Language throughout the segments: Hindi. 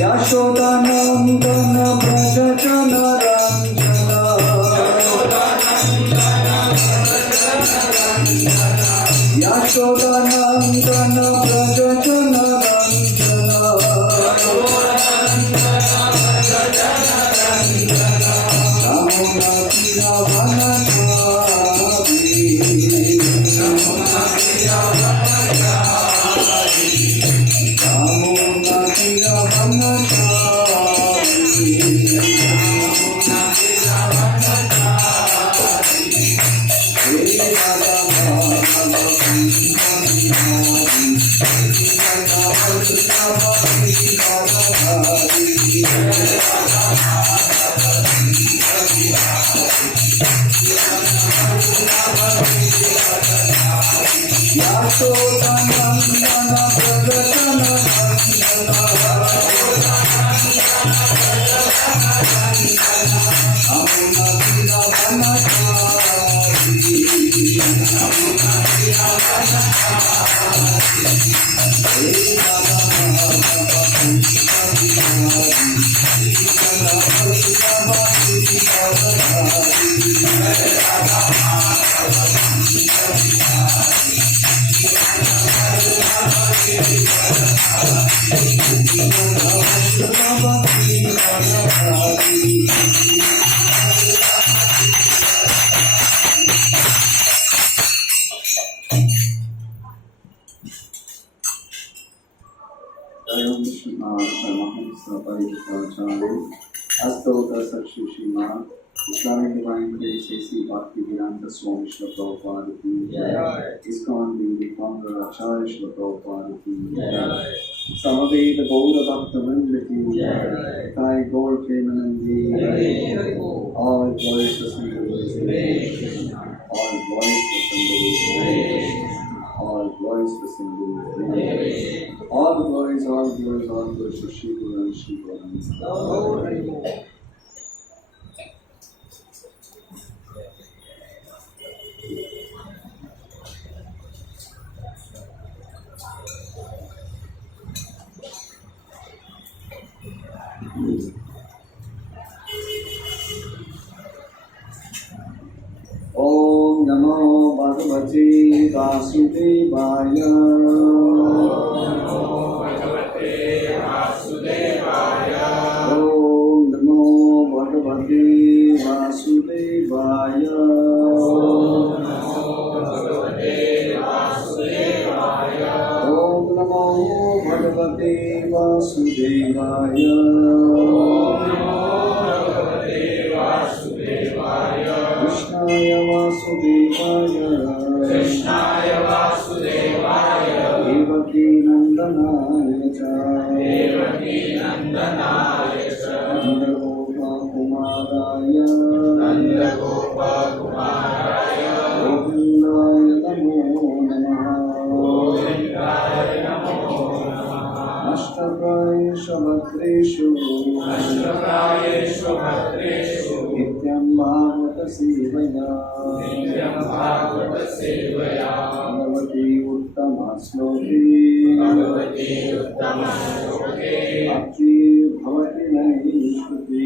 Yashodanandan Vraj जनरञ्जन Yashodanandan Vraj जनरञ्जन Islamic Divine Grace A.C. Bhaktivedanta Swami Srila Prabhupada ki ISKCON the founder Acharya Srila Prabhupada ki Samaveda Gaura Bhakta Vrinda ki Thai Gaur Premanandi all glories to Sandhus all glories to Sandhus all glories to Sandhus all glories to Shri Guru and Shri Guru. Om Namo Bhagavate Vasudevaya. Om Namo Bhagavate Vasudevaya. Om Namo Bhagavate Vasudevaya. Krishnaya Vasudevaya Devaki Nandanaya cha Nanda Gopa Kumaraya Govindaya Namo Namaha Ashtaprayeshu Bhadreshu Nityam Bhagavata Sevaya Bhagavati Uttama Sloki Bhakti Bhavati Naishtuti.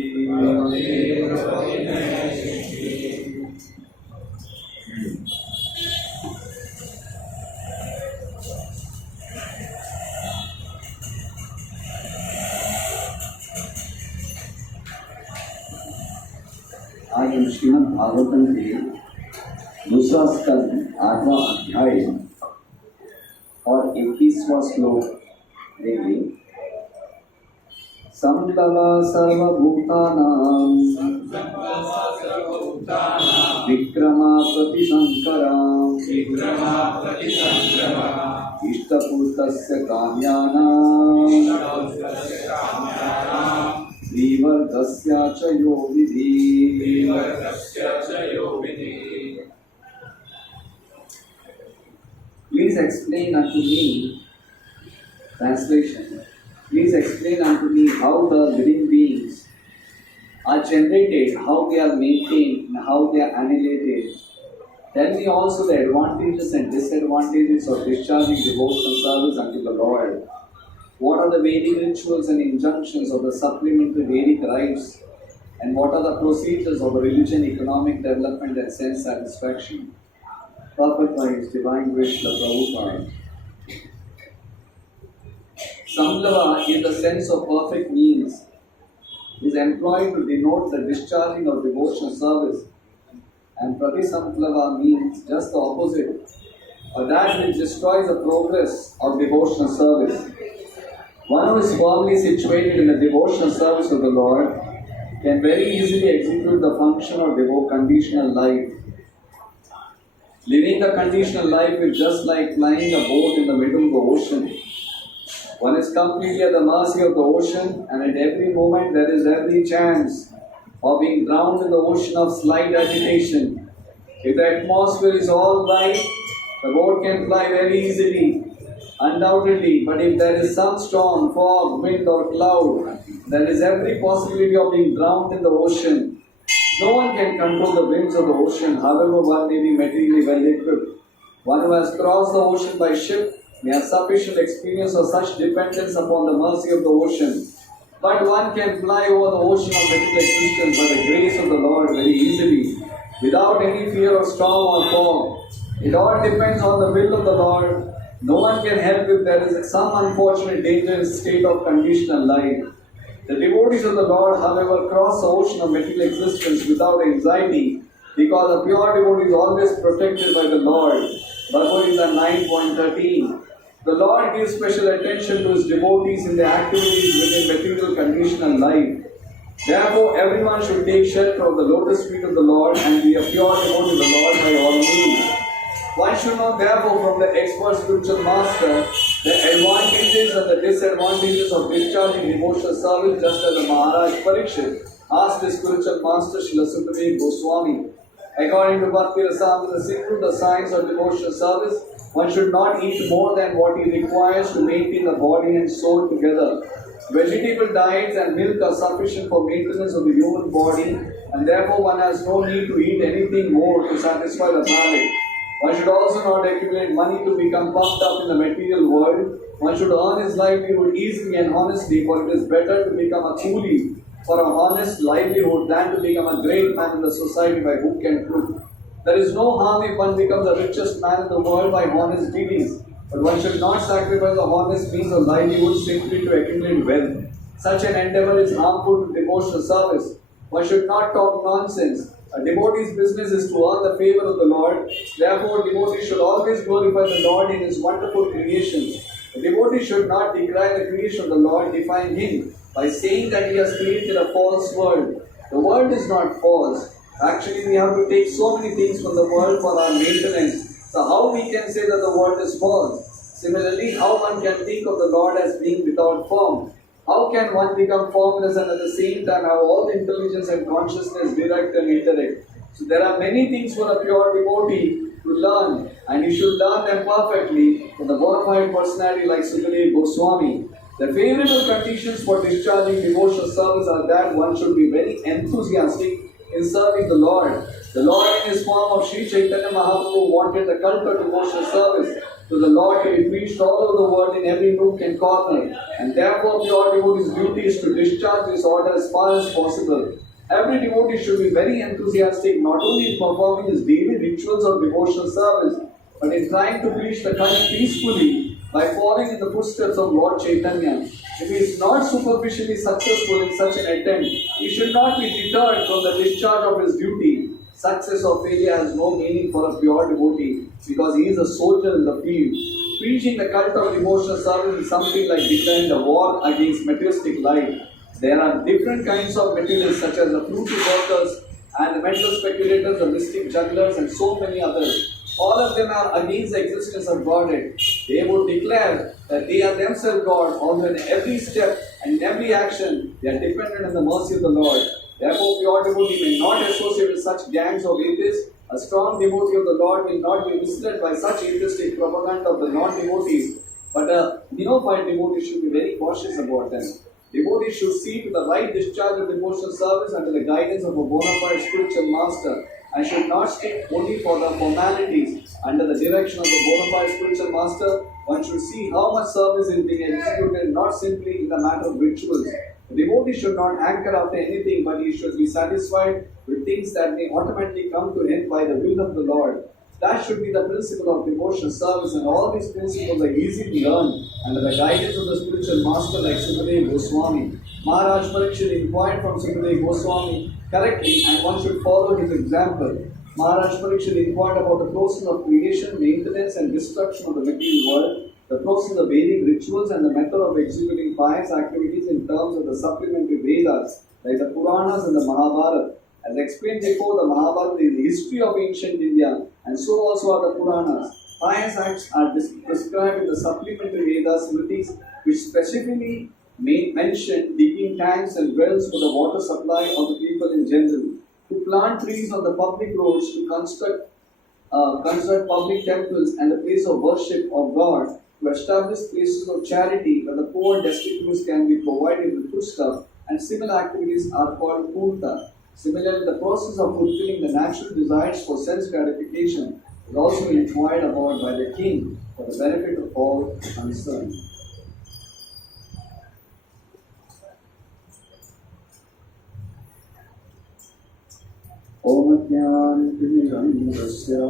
आज हम श्रीमद् भागवतम के दूसरा स्कंद 8वां अध्याय और 21वां श्लोक देंगे। समतल सर्वभूतानां विक्रमा प्रतिशंकरा इष्टपूर्तस्य काम्यानां श्रीवर्धस्य च यो विधि। Please explain unto me, translation, please explain unto me how the living beings are generated, how they are maintained, and how they are annihilated. Tell me also the advantages and disadvantages of discharging devotional service unto the Lord. What are the Vedic rituals and injunctions of the supplementary Vedic rites? And what are the procedures of religion, economic development, and sense satisfaction? Purport by His Divine Grace Srila Prabhupada. Samlava, in the sense of perfect means, is employed to denote the discharging of devotional service, and Pratisamplava means just the opposite, or that which destroys the progress of devotional service. One who is firmly situated in the devotional service of the Lord can very easily execute the function of conditional life. Living the conditional life is just like flying a boat in the middle of the ocean. One is completely at the mercy of the ocean, and at every moment there is every chance of being drowned in the ocean of slight agitation. If the atmosphere is all right, the boat can fly very easily, undoubtedly. But if there is some storm, fog, wind or cloud, there is every possibility of being drowned in the ocean. No one can control the winds of the ocean, however one may be materially well equipped. One who has crossed the ocean by ship may have sufficient experience of such dependence upon the mercy of the ocean. But one can fly over the ocean of material existence by the grace of the Lord very easily, without any fear of storm or fog. It all depends on the will of the Lord. No one can help if there is some unfortunate dangerous state of conditional life. The devotees of the Lord, however, cross the ocean of material existence without anxiety, because a pure devotee is always protected by the Lord. Bhagavad Gita 9.13. The Lord gives special attention to His devotees in their activities within material conditional life. Therefore, everyone should take shelter of the lotus feet of the Lord and be a pure devotee of the Lord by all means. One should know, therefore, from the expert spiritual master the advantages and the disadvantages of discharging devotional service, just as the Maharaj Parikshit asked his spiritual master Srila Sukadeva Goswami. According to Bhakti Rasamrita Sindhu, the science of devotional service, one should not eat more than what he requires to maintain the body and soul together. Vegetable diets and milk are sufficient for maintenance of the human body, and therefore one has no need to eat anything more to satisfy the palate. One should also not accumulate money to become puffed up in the material world. One should earn his livelihood easily and honestly, for it is better to become a coolie for a honest livelihood than to become a great man in the society by hook and crook. There is no harm if one becomes the richest man in the world by honest dealings, but one should not sacrifice the honest means of livelihood simply to accumulate wealth. Such an endeavor is harmful to devotional service. One should not talk nonsense. A devotee's business is to earn the favor of the Lord. Therefore, devotees should always glorify the Lord in His wonderful creations. A devotee should not decry the creation of the Lord, define Him by saying that He has created a false world. The world is not false. Actually, we have to take so many things from the world for our maintenance. So how we can say that the world is false? Similarly, how one can think of the Lord as being without form? How can one become formless and at the same time have all the intelligence and consciousness direct and indirect? So there are many things for a pure devotee to learn, and he should learn them perfectly from the bona fide personality like Sukadeva Goswami. The favorable conditions for discharging devotional service are that one should be very enthusiastic in serving the Lord. The Lord in His form of Sri Chaitanya Mahaprabhu wanted the cult of devotional service to the Lord to be preached all over the world in every nook and corner, and therefore pure devotee's duty is to discharge this order as far as possible. Every devotee should be very enthusiastic not only in performing his daily rituals of devotional service, but in trying to preach the cult peacefully by following in the footsteps of Lord Chaitanya. If he is not superficially successful in such an attempt, he should not be deterred from the discharge of his duty. Success or failure has no meaning for a pure devotee because he is a soldier in the field. Preaching the cult of devotional service is something like declaring a war against materialistic life. There are different kinds of materialists such as the fruity workers and the mental speculators, the mystic jugglers and so many others. All of them are against the existence of Godhead. They would declare that they are themselves God, although in every step and in every action they are dependent on the mercy of the Lord. Therefore, pure devotee may not associate with such gangs of atheists. A strong devotee of the Lord will not be misled by such atheistic propaganda of the non-devotees, but a neophyte devotee should be very cautious about them. Devotees should see to the right discharge of devotional service under the guidance of a bona fide spiritual master, and should not stick only for the formalities. Under the direction of the bona fide spiritual master, one should see how much service is being executed, not simply in the matter of rituals. The devotee should not hanker after anything, but he should be satisfied with things that may automatically come to him by the will of the Lord. That should be the principle of devotional service, and all these principles are easy to learn under the guidance of the spiritual master like Sukadeva Goswami. Maharaj Parikshit inquired from Sukadeva Goswami correctly, and one should follow his example. Maharaj Parikshit inquired about the process of creation, maintenance, and destruction of the material world, the process of Vedic rituals, and the method of executing pious activities in terms of the supplementary Vedas, like the Puranas and the Mahabharata. As explained before, the Mahabharata is the history of ancient India, and so also are the Puranas. Pious acts are prescribed in the supplementary Vedas Smritis, which specifically mention digging tanks and wells for the water supply of the people in general, to plant trees on the public roads, to construct public temples and a place of worship of God, to establish places of charity where the poor and destitute can be provided with foodstuff, and similar activities are called purta. Similarly, the process of fulfilling the natural desires for sense gratification is also inquired about by the king for the benefit of all concerned. Om Jnana-timirandhasya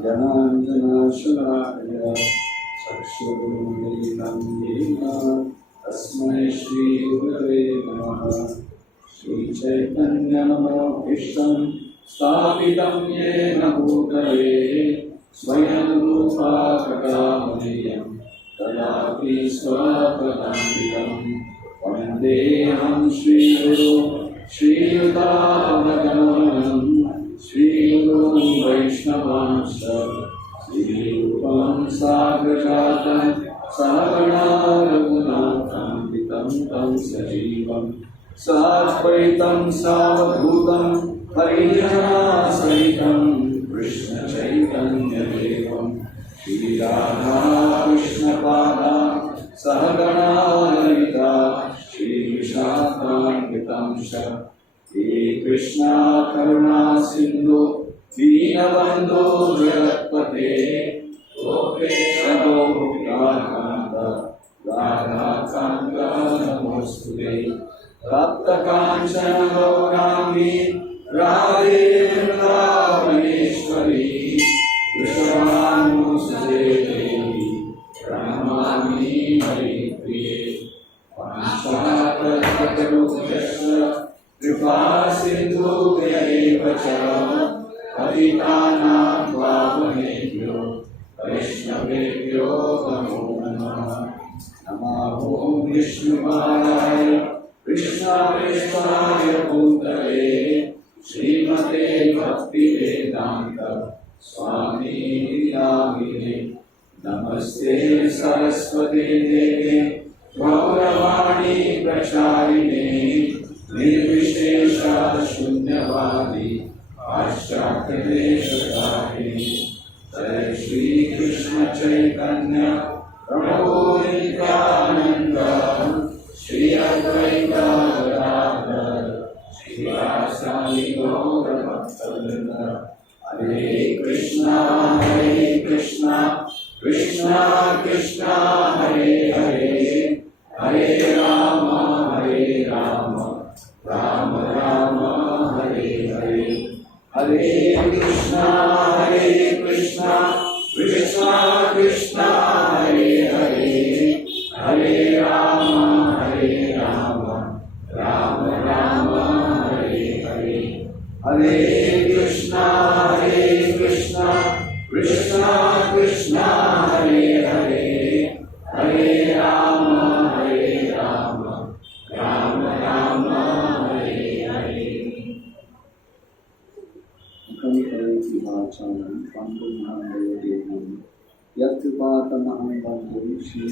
Jnana-Jnana-shalakaya Chakshurumilitam Yena Tasmai Shri Gurave Namaha Shri Chaitanya Manobhishtam Sthapitam Yena Bhutale Swayam Rupa Kadamayam Tadapi Swapadambitam Vandeham Shri Guru Shri Yudavanam Shri Guru Vaishnavansa Shri Rupam Sagrajatam Sahagana Raghunatham Vitam Tam Sajivam Sadvaitam Savadhutam Harijana Sahitam Krishna Chaitanya Devam Shri Radha Krishna Pada Sahagana Lalita Shri Vishakam Shah He Krishna Karuna Sindhu Deenabandhu Jagatpate Gopesha Gopikakanta Radha Kanta Namostude Tapta Kanchana Gaurami Radhe Vrindavaneshwari Vrishabhanusute Devi Pranamami Hari Priye Panchatarakatarukasya Kripa Sindhu Vyayevacha Patitanam Pavanebhyo Vaishnavebhyo Namo Namaha Namo Vishnupadaya Krishna Prestaya Bhutale Srimate Bhakti Vedanta Swami Navine Namaste Saraswati Deve Gauravani Pracharine Nirvishesha Shunyavadi Paschakadeshakari Jai Shri Krishna Chaitanya Prabhu Nityananda Shri Advaita Gadadhar Shri Rasali Gaura Bhaktavinda Hare Krishna Krishna Krishna Hare Hare Hare Rama Rama Rama Hare Hare Hare Krishna Krishna Krishna Hare Hare Hare Rama Rama Rama Hare Hare Hare Krishna Krishna Krishna Hare Hare Hare Rama Rama Rama Hare Hare. Kami Vachalam Pandurmandaya Devam Yatrupatamaham Bandhu Shri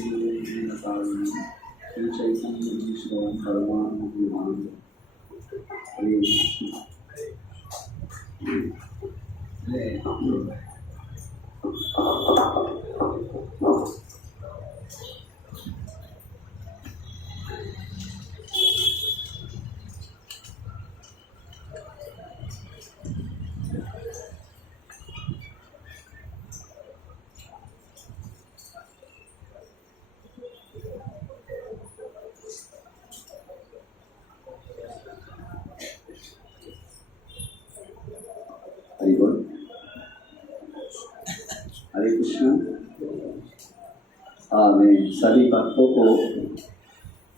Nataram Shri Chaitanya Vishwaram Paramanam Vimanam Hare Krishna. मैं सभी भक्तों को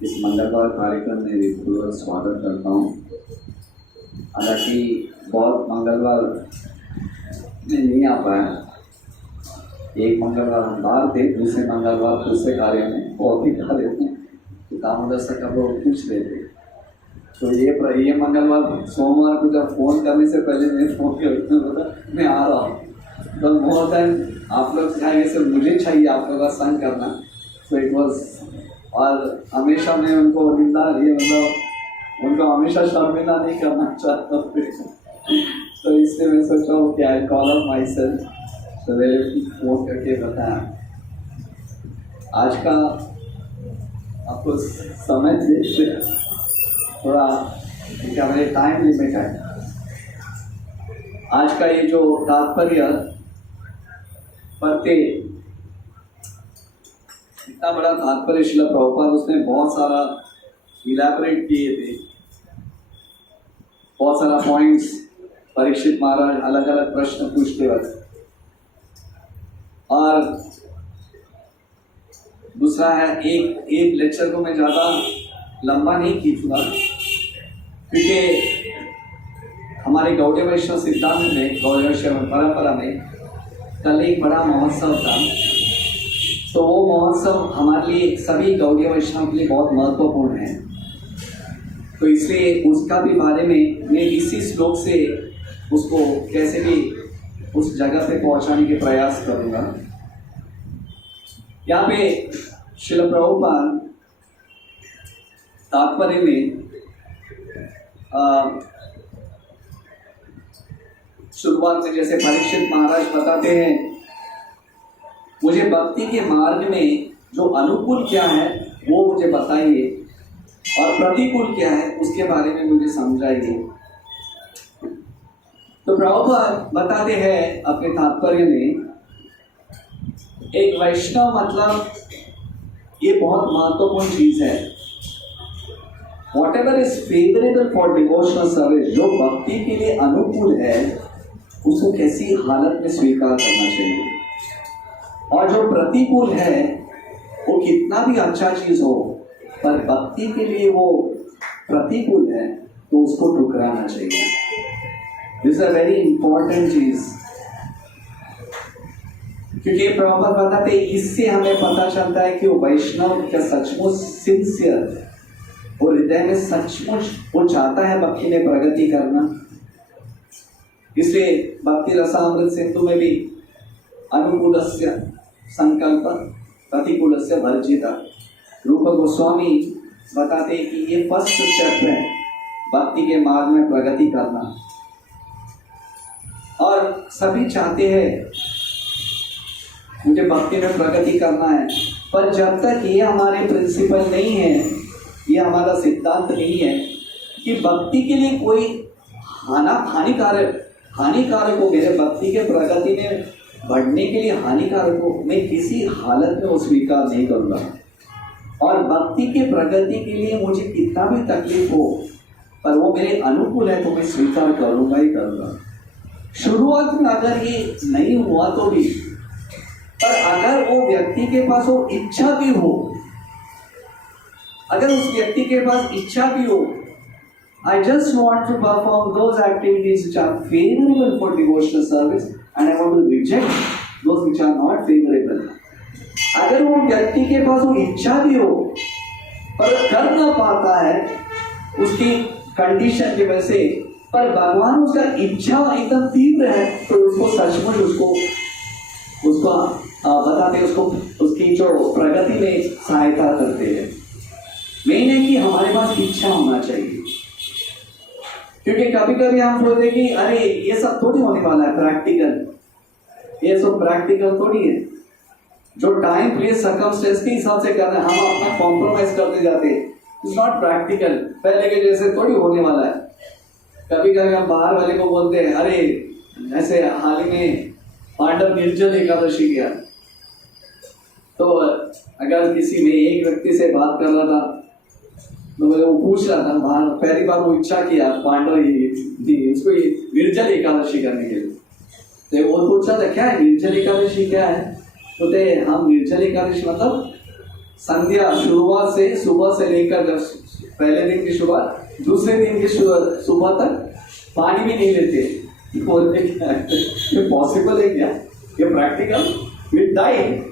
इस मंगलवार कार्यक्रम में विधिपूर्वक स्वागत करता हूँ। हालांकि बहुत मंगलवार में नहीं आ पाया, एक मंगलवार हम बाहर थे, दूसरे मंगलवार दूसरे कार्य में बहुत ही कार्य में दामोदर सर का लोग पूछ रहे थे। तो ये मंगलवार सोमवार को जब फ़ोन करने से पहले मैं फ़ोन कर मैं आ रहा हूँ, तो मोर देन आप लोग चाहिए से मुझे चाहिए आप लोग का संग करना। तो इट वॉज, और हमेशा मैं उनको निंदा ये मतलब उनको हमेशा शर्मिंदा नहीं करना चाहता हूँ। तो इसलिए मैं सोचा हूँ कि I call up my self, तो मेरे फ़ोन करके बताया। आज का आपको समय से थोड़ा क्या मेरे टाइम लिमिट है। आज का ये जो तात्पर्य पढ़ते इतना बड़ा तात्पर्य श्रील प्रभुपाद उसने बहुत सारा इलैबोरेट किए थे, बहुत सारा पॉइंट्स परीक्षित महाराज अलग अलग प्रश्न पूछते वक्त। और दूसरा है एक लेक्चर को मैं ज़्यादा लंबा नहीं खींचूंगा, क्योंकि हमारे गौड़ीय वैष्णव सिद्धांत में, गौड़ीय वैष्णव परंपरा में कल एक बड़ा महोत्सव था। तो वो महोत्सव हमारे लिए सभी गौड़ीय वैष्णव के लिए बहुत महत्वपूर्ण है। तो इसलिए उसका भी बारे में मैं इसी श्लोक से उसको कैसे भी उस जगह पे पहुंचाने के प्रयास करूंगा। यहाँ पे श्रील प्रभुपाद तात्पर्य में शुरुआत में जैसे परीक्षित महाराज बताते हैं, मुझे भक्ति के मार्ग में जो अनुकूल क्या है वो मुझे बताइए और प्रतिकूल क्या है उसके बारे में मुझे समझाइए। तो प्रभुपाद बताते हैं अपने तात्पर्य में, एक वैष्णव मतलब ये बहुत महत्वपूर्ण चीज है। Whatever is favorable for devotional service, जो भक्ति के लिए अनुकूल है उसको कैसी हालत में स्वीकार करना चाहिए, और जो प्रतिकूल है वो कितना भी अच्छा चीज हो पर भक्ति के लिए वो प्रतिकूल है तो उसको ठुकराना चाहिए। This is a very important चीज, क्योंकि प्रभुपाद बताते इससे हमें पता चलता है कि वो वैष्णव क्या सचमुच सिंसियर और हृदय में सचमुच वो चाहता है भक्ति में प्रगति करना। इसलिए भक्ति रसामृत सिंधु में भी अनुकूलस्य संकल्प प्रतिकूलस्य वर्जिता, रूप गोस्वामी बताते हैं कि ये फर्स्ट स्टेप है भक्ति के मार्ग में प्रगति करना। और सभी चाहते हैं मुझे भक्ति में प्रगति करना है, पर जब तक ये हमारे प्रिंसिपल नहीं है, ये हमारा सिद्धांत नहीं है कि भक्ति के लिए कोई हानिकारक हो, मेरे भक्ति के प्रगति में बढ़ने के लिए हानिकारक हो, मैं किसी हालत में वो स्वीकार नहीं करूँगा। और भक्ति के प्रगति के लिए मुझे कितना भी तकलीफ हो पर वो मेरे अनुकूल है तो मैं स्वीकार करूँगा ही करूँगा। शुरुआत में अगर ये नहीं हुआ तो भी, पर अगर वो व्यक्ति के पास वो इच्छा भी हो, अगर उस व्यक्ति के पास इच्छा भी हो, I just want to perform those activities which are favorable for devotional service and I want to reject those which are not favorable. अगर वो व्यक्ति के पास वो इच्छा भी हो पर कर ना पाता है उसकी कंडीशन की वजह से, पर भगवान उसका इच्छा एकदम तीव्र है तो उसको सचमुच उसको बताते, उसको उसकी जो प्रगति में सहायता करते हैं। मेन है कि हमारे पास इच्छा होना चाहिए, क्योंकि कभी कभी हम सोचते कि अरे ये सब थोड़ी होने वाला है प्रैक्टिकल, ये सब प्रैक्टिकल थोड़ी है। जो टाइम प्लेस सर्कमस्टेंस के हिसाब से करना है, हम अपना कॉम्प्रोमाइज करते जाते हैं। इट्स नॉट प्रैक्टिकल, पहले के जैसे थोड़ी होने वाला है। कभी कभी हम बाहर वाले को बोलते हैं, अरे ऐसे हाल ही में पांडव निर्जल एकादशी किया, तो अगर किसी में एक व्यक्ति से बात कर रहा था तो मुझे वो पूछ रहा था, बाहर पहली बार वो इच्छा किया पांडव उसको निर्जल एकादशी करने के लिए, तो वो पूछ रहा था क्या है निर्जल एकादशी क्या है। तो हम निर्जल एकादशी मतलब संध्या शुरुआत से सुबह से लेकर पहले दिन की शुरुआत दूसरे दिन की सुबह तक पानी भी नहीं लेते। बोलते क्या ये पॉसिबल है क्या, ये प्रैक्टिकल, विद डाइट?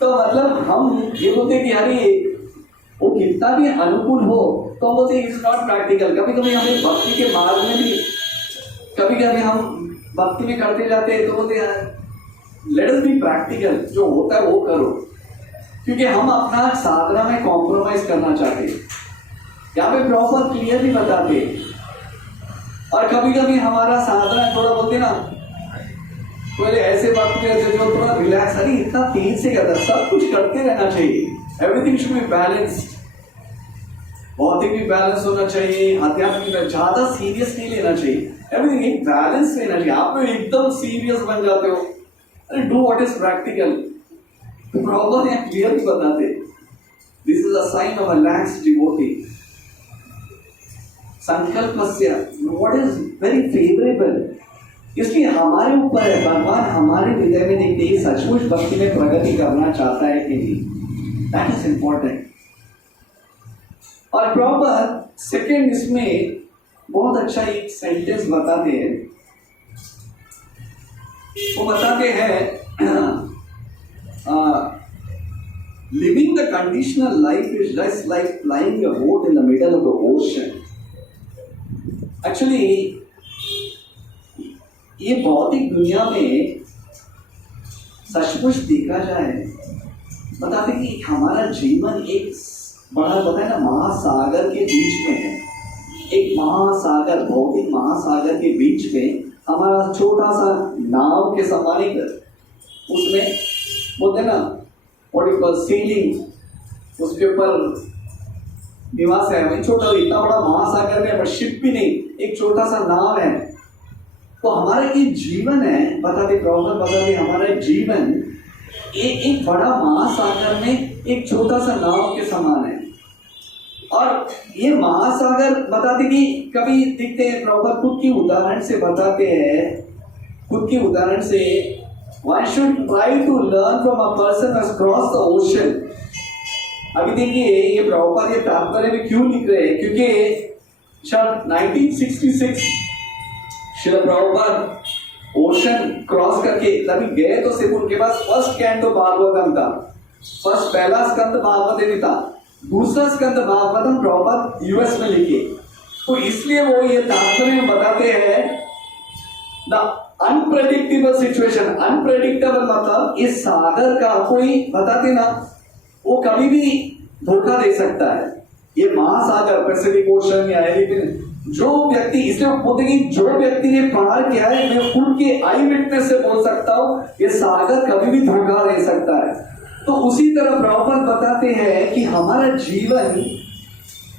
तो मतलब हम ये बोलते कि अरे वो कितना भी अनुकूल हो तो हम बोलते इट्स नॉट प्रैक्टिकल। कभी कभी हमें भक्ति के मार्ग में भी कभी कभी हम भक्ति में करते जाते हैं तो बोलते हैं लेट अस बी प्रैक्टिकल, जो होता है वो करो, क्योंकि हम अपना साधना में कॉम्प्रोमाइज करना चाहते हैं। यहाँ पे प्रॉपर क्लियरली बताते हैं। और कभी कभी हमारा साधना थोड़ा बोलते ना पहले ऐसे बात करते जो थोड़ा रिलैक्स, अरे इतना तेज से करता, सब कुछ करते रहना चाहिए, एवरीथिंग शुड बी बैलेंस्ड, भौतिक भी बैलेंस होना चाहिए, आध्यात्मिक भी ज्यादा सीरियस नहीं लेना चाहिए, एवरीथिंग एक बैलेंस लेना चाहिए। आप लोग एकदम सीरियस बन जाते हो, अरे do what is practical, proper या क्लियरली बताते, this is a sign of a lax devotee. संकल्पस्य व्हाट इज वेरी फेवरेबल, इसलिए हमारे ऊपर है, भगवान हमारे हृदय में देखते हैं सचमुच भक्ति में प्रगति करना चाहता है कि नहीं, दैट इज इंपॉर्टेंट। और प्रॉपर सेकेंड इसमें बहुत अच्छा एक सेंटेंस बताते हैं, वो बताते हैं living the conditional life is just like flying a boat in the middle of the ocean. Actually ये भौतिक दुनिया में सचमुच देखा जाए, बताते कि हमारा जीवन एक बड़ा बताए ना महासागर के बीच में है, एक महासागर, भौतिक महासागर के बीच में हमारा छोटा सा नाव के समान एक उसमें बोलते ना सेलिंग, उसके ऊपर निवास है, हमें छोटा इतना बड़ा महासागर में, पर शिप भी नहीं, एक छोटा सा नाव है। तो हमारा ये जीवन है, बताते प्रॉब्लम बताते हमारा जीवन एक बड़ा महासागर में एक छोटा सा नाव के समान है। और ये महासागर बताते कि कभी दिखते हैं, प्रॉपर खुद की उदाहरण से बताते हैं, खुद की उदाहरण से one should try to learn from a person who has crossed the ocean। अभी देखिए ये प्रॉपर ये तात्पर्य में क्यों लिख रहे हैं, क्योंकि शायद 1966 श्रील प्रभुपाद ओशन क्रॉस करके तभी गए, तो सिर्फ उनके पास फर्स्ट कैंटो भागवतम था, फर्स्ट पहला स्कंद भागवत था, दूसरा स्कंद भागवतम प्रभुपाद यूएस में लिखे। तो इसलिए वो ये तात्पर्य में बताते हैं द अनप्रेडिक्टेबल सिचुएशन, अनप्रेडिक्टेबल मतलब इस सागर का कोई बताते ना वो कभी भी धोखा दे सकता है। ये महासागर पैसिफिक ओशन या जो व्यक्ति, इसलिए बोलते कि जो व्यक्ति ने पार किया है, मैं उनके आई विटनेस से बोल सकता हूं ये सागर कभी भी धोखा दे सकता है। तो उसी तरह प्रॉपर बताते हैं कि हमारा जीवन,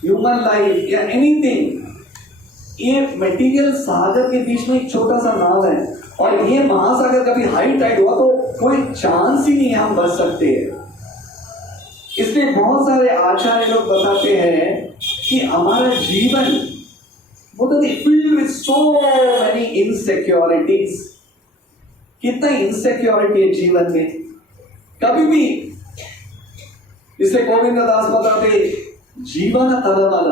ह्यूमन लाइफ या एनीथिंग, ये मटेरियल सागर के बीच में एक छोटा सा नाव है, और ये महासागर कभी हाई टाइड हुआ तो कोई चांस ही नहीं है हम बच सकते हैं। इसलिए बहुत सारे आचार्य लोग बताते हैं कि हमारा जीवन field with so many insecurities, कितना इनसिक्योरिटी है जीवन में कभी भी। इसलिए गोविंद दास बताते जीवन तलमल,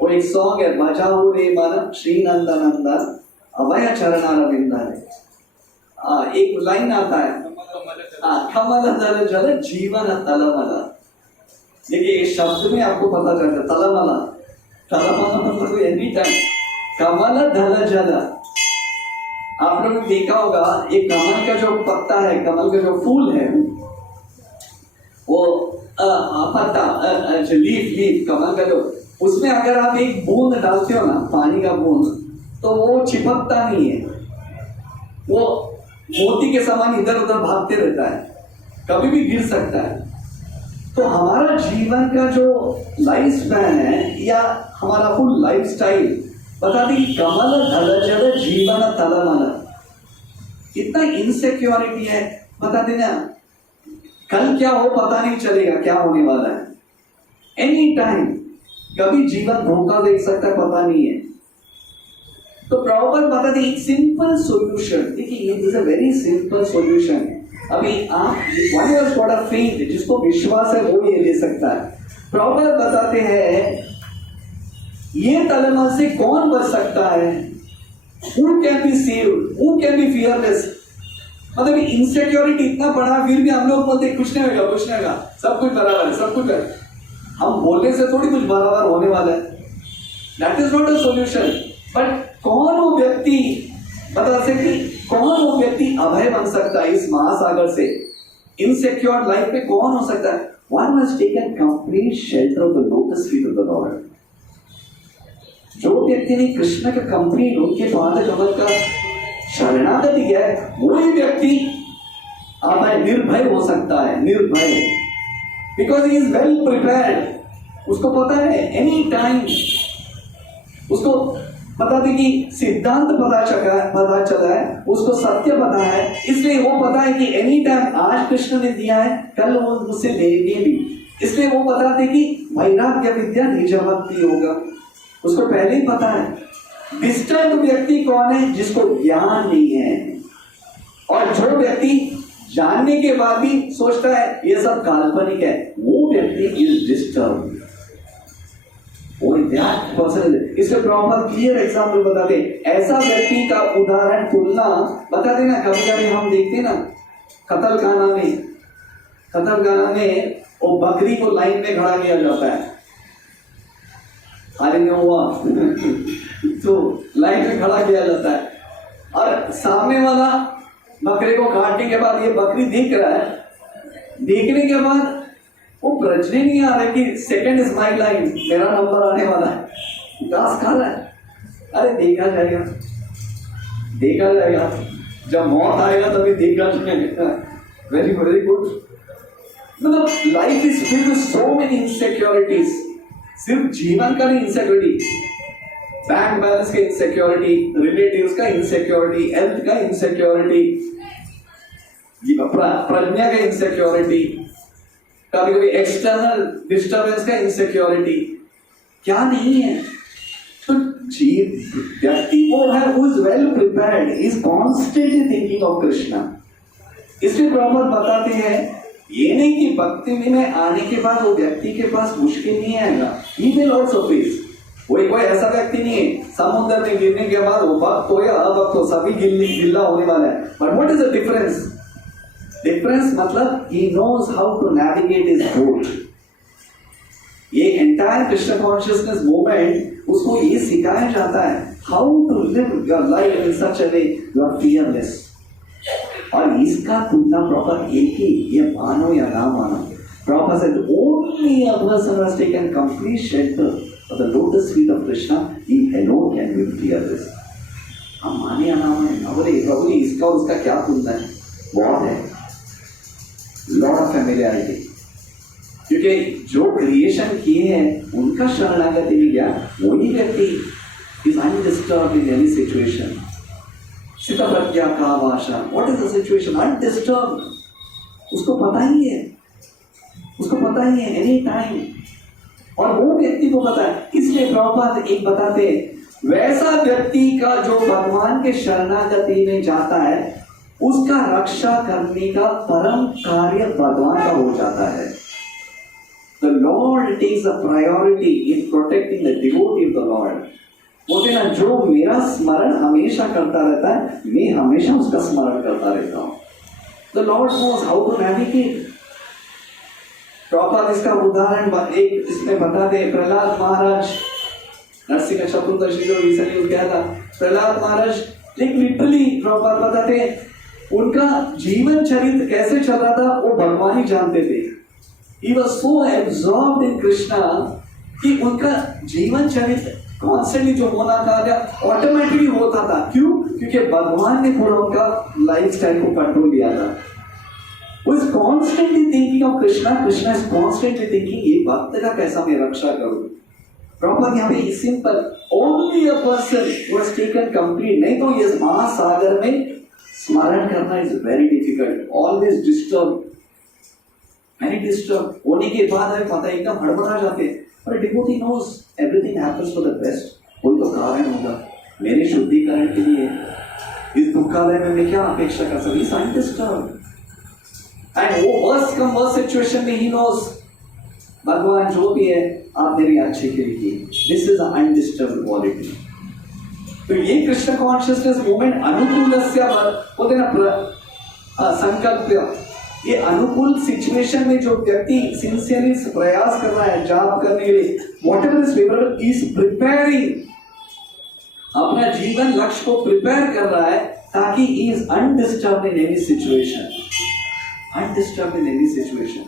वो एक सॉन्ग है, बजाओ रे मन श्री नंदनंदन अभय चरणारविंद है, एक लाइन आता है कमल दल जल जीवन तलमल। देखिए इस शब्द में आपको पता चलता है तलमल, तलमल मतलब एनी टाइम, कमल धल जल। आप लोगों ने देखा होगा एक कमल का जो पत्ता है, कमल का जो फूल है, वो पत्ता जो लीफ कमल का जो, उसमें अगर आप एक बूंद डालते हो ना, पानी का बूंद, तो वो चिपकता नहीं है, वो मोती के समान इधर उधर भागते रहता है, कभी भी गिर सकता है। तो हमारा जीवन का जो लाइफ स्पैन है या हमारा फुल लाइफ स्टाइल बताते कि कमल धल जल जीवन तलमल, इतना इनसिक्योरिटी है। बताते ना कल क्या हो पता नहीं चलेगा, क्या होने वाला है, एनी टाइम कभी जीवन धोखा दे सकता है, पता नहीं है। तो प्रॉपर बताते एक सिंपल सॉल्यूशन, देखिए ये is a very simple solution. अभी आप one has got a faith, जिसको विश्वास है वो ये ले सकता है। प्रॉपर बताते हैं ये तलमा से कौन बच सकता है? Who can be saved? Who can be fearless? मतलब इनसिक्योरिटी इतना बड़ा, फिर भी हम लोग बोलते कुछ नहीं होगा, कुछ नहीं होगा, सब कुछ बराबर है, सब कुछ है। हम बोलने से थोड़ी कुछ बराबर होने वाला है। That is not a solution. But कौन वो व्यक्ति बता सकते, कौन वो व्यक्ति अभय बन सकता है इस महासागर से? इनसिक्योर लाइफ पे कौन हो सकता है? One has taken complete shelter of the lotus feet of the Lord. जो व्यक्ति ने कृष्ण के कंप्लीट उनके पाद कमल का शरणागति किया है, वही व्यक्ति अभय निर्भय हो सकता है, निर्भय, because he is well prepared. उसको पता है एनी टाइम, उसको पता थी कि सिद्धांत पता चला है, उसको सत्य पता है, इसलिए वो पता है कि एनी टाइम आज कृष्ण ने दिया है, कल वो मुझसे लेंगे भी। इसलिए वो पता थे कि वैराग्य विद्या निजभक्ति होगा, उसको पहले ही पता है। डिस्टर्ब व्यक्ति कौन है? जिसको ज्ञान नहीं है, और जो व्यक्ति जानने के बाद भी सोचता है ये सब काल्पनिक है, वो व्यक्ति इज डिस्टर्ब। इसलिए प्रॉपर क्लियर एग्जाम्पल बताते, ऐसा व्यक्ति का उदाहरण तुलना बताते ना। कभी कभी हम देखते ना कत्लखाना में वो बकरी को लाइन में खड़ा किया जाता है, हारे में हुआ तो लाइन में खड़ा किया जाता है, और सामने वाला बकरे को काटने के बाद ये बकरी देख रहा है, देखने के बाद वो प्रश्न नहीं आ रहा कि सेकंड इज माई लाइन, मेरा नंबर आने वाला है, घास खा रहा है। अरे देखा जाएगा, जब मौत आएगा तभी देखा जाएगा। Very very good. मतलब life is filled with so many insecurities. सिर्फ जीवन का नहीं इनसिक्योरिटी, बैंक बैलेंस का इनसिक्योरिटी, रिलेटिव्स का इनसिक्योरिटी, हेल्थ का इनसिक्योरिटी, प्रज्ञा का इनसिक्योरिटी, कभी कभी एक्सटर्नल डिस्टर्बेंस का इनसिक्योरिटी, क्या नहीं है। तो व्यक्ति वो है who is well prepared, is constantly thinking of Krishna. इसलिए प्रॉपर बताते हैं ये नहीं कि भक्ति में आने के बाद वो व्यक्ति के पास मुश्किल नहीं आएगा, he will also face। कोई ऐसा व्यक्ति नहीं है समुद्र में गिरने के बाद वो भक्त हो या अभक्त हो सभी गिल्ला होने वाला है। But what is the difference? Difference मतलब he knows how to navigate his boat। ये एंटायर कृष्ण कॉन्शियसनेस मूवमेंट उसको ये सिखाया जाता है how to live your life in such a way you are fearless। और इसका तुलना प्रॉपर एक ही, ये मानो या ना मानो, प्रॉपर से only a person has taken complete shelter of the lotus feet of Krishna, he alone can be fearless। हम माने या ना माने, प्रभु जी इसका उसका क्या तुलना है? बहुत है, लॉट ऑफ फैमिलियरिटी, क्योंकि जो क्रिएशन किए हैं उनका शरणागति में गया, वही व्यक्ति is undisturbed in any situation। सिता प्रज्ञा का भाषा, what is the situation? Undisturbed, उसको पता ही है एनी टाइम, और वो व्यक्ति को पता है। इसलिए प्रभुपाद एक बताते हैं वैसा व्यक्ति का जो भगवान के शरणागति में जाता है उसका रक्षा करने का परम कार्य भगवान का हो जाता है। The Lord takes a priority in protecting the devotee of the Lord। बोलते ना जो मेरा स्मरण हमेशा करता रहता है, मैं हमेशा उसका स्मरण करता रहता हूँ। The Lord knows how to navigate। Proper इसका उदाहरण एक इसमें बता दे, प्रहलाद महाराज, नरसिंह चतुर्दशी जो रिसेंटली गया था, प्रहलाद महाराज लिटरली प्रॉपर बताते उनका जीवन चरित्र कैसे चल रहा था वो भगवान ही जानते थे। He was so absorbed in Krishna कि उनका जीवन चरित्र कॉन्स्टेंटली जो होना था ऑटोमेटिकली होता था। क्यों? क्योंकि भगवान ने पूरा उनका लाइफ स्टाइल को कंट्रोल किया था। वो is constantly thinking of Krishna, Krishna is constantly thinking ये भक्त का कैसा मैं रक्षा करूं। प्रॉपर यहाँ पे simple, only a person who has taken complete, नहीं तो ये महासागर में स्मरण करना is very difficult, always disturb, मैंने डिस्टर्ब होने के बाद हमें पता एकदम हड़बड़ा जाते हैं। पर devotee knows everything happens for the best, कोई तो कारण होगा मेरे शुद्धिकरण के लिए। इस दुखालय में मैं क्या अपेक्षा कर सकती? एंड वो वर्स्ट कम वर्स्ट सिचुएशन में ही नोस भगवान जो भी है आप मेरे अच्छे के लिए। This is undisturbed quality. तो ये कृष्ण कॉन्शियसनेस मूवमेंट अनुकूलस्य बोलते ना संकल्प, ये अनुकूल सिचुएशन में जो व्यक्ति सिंसियरली प्रयास कर रहा है जाप करने के लिए, what ever is favourable is preparing, अपना जीवन लक्ष्य को प्रिपेयर कर रहा है ताकि is undisturbed in any situation, undisturbed in any situation.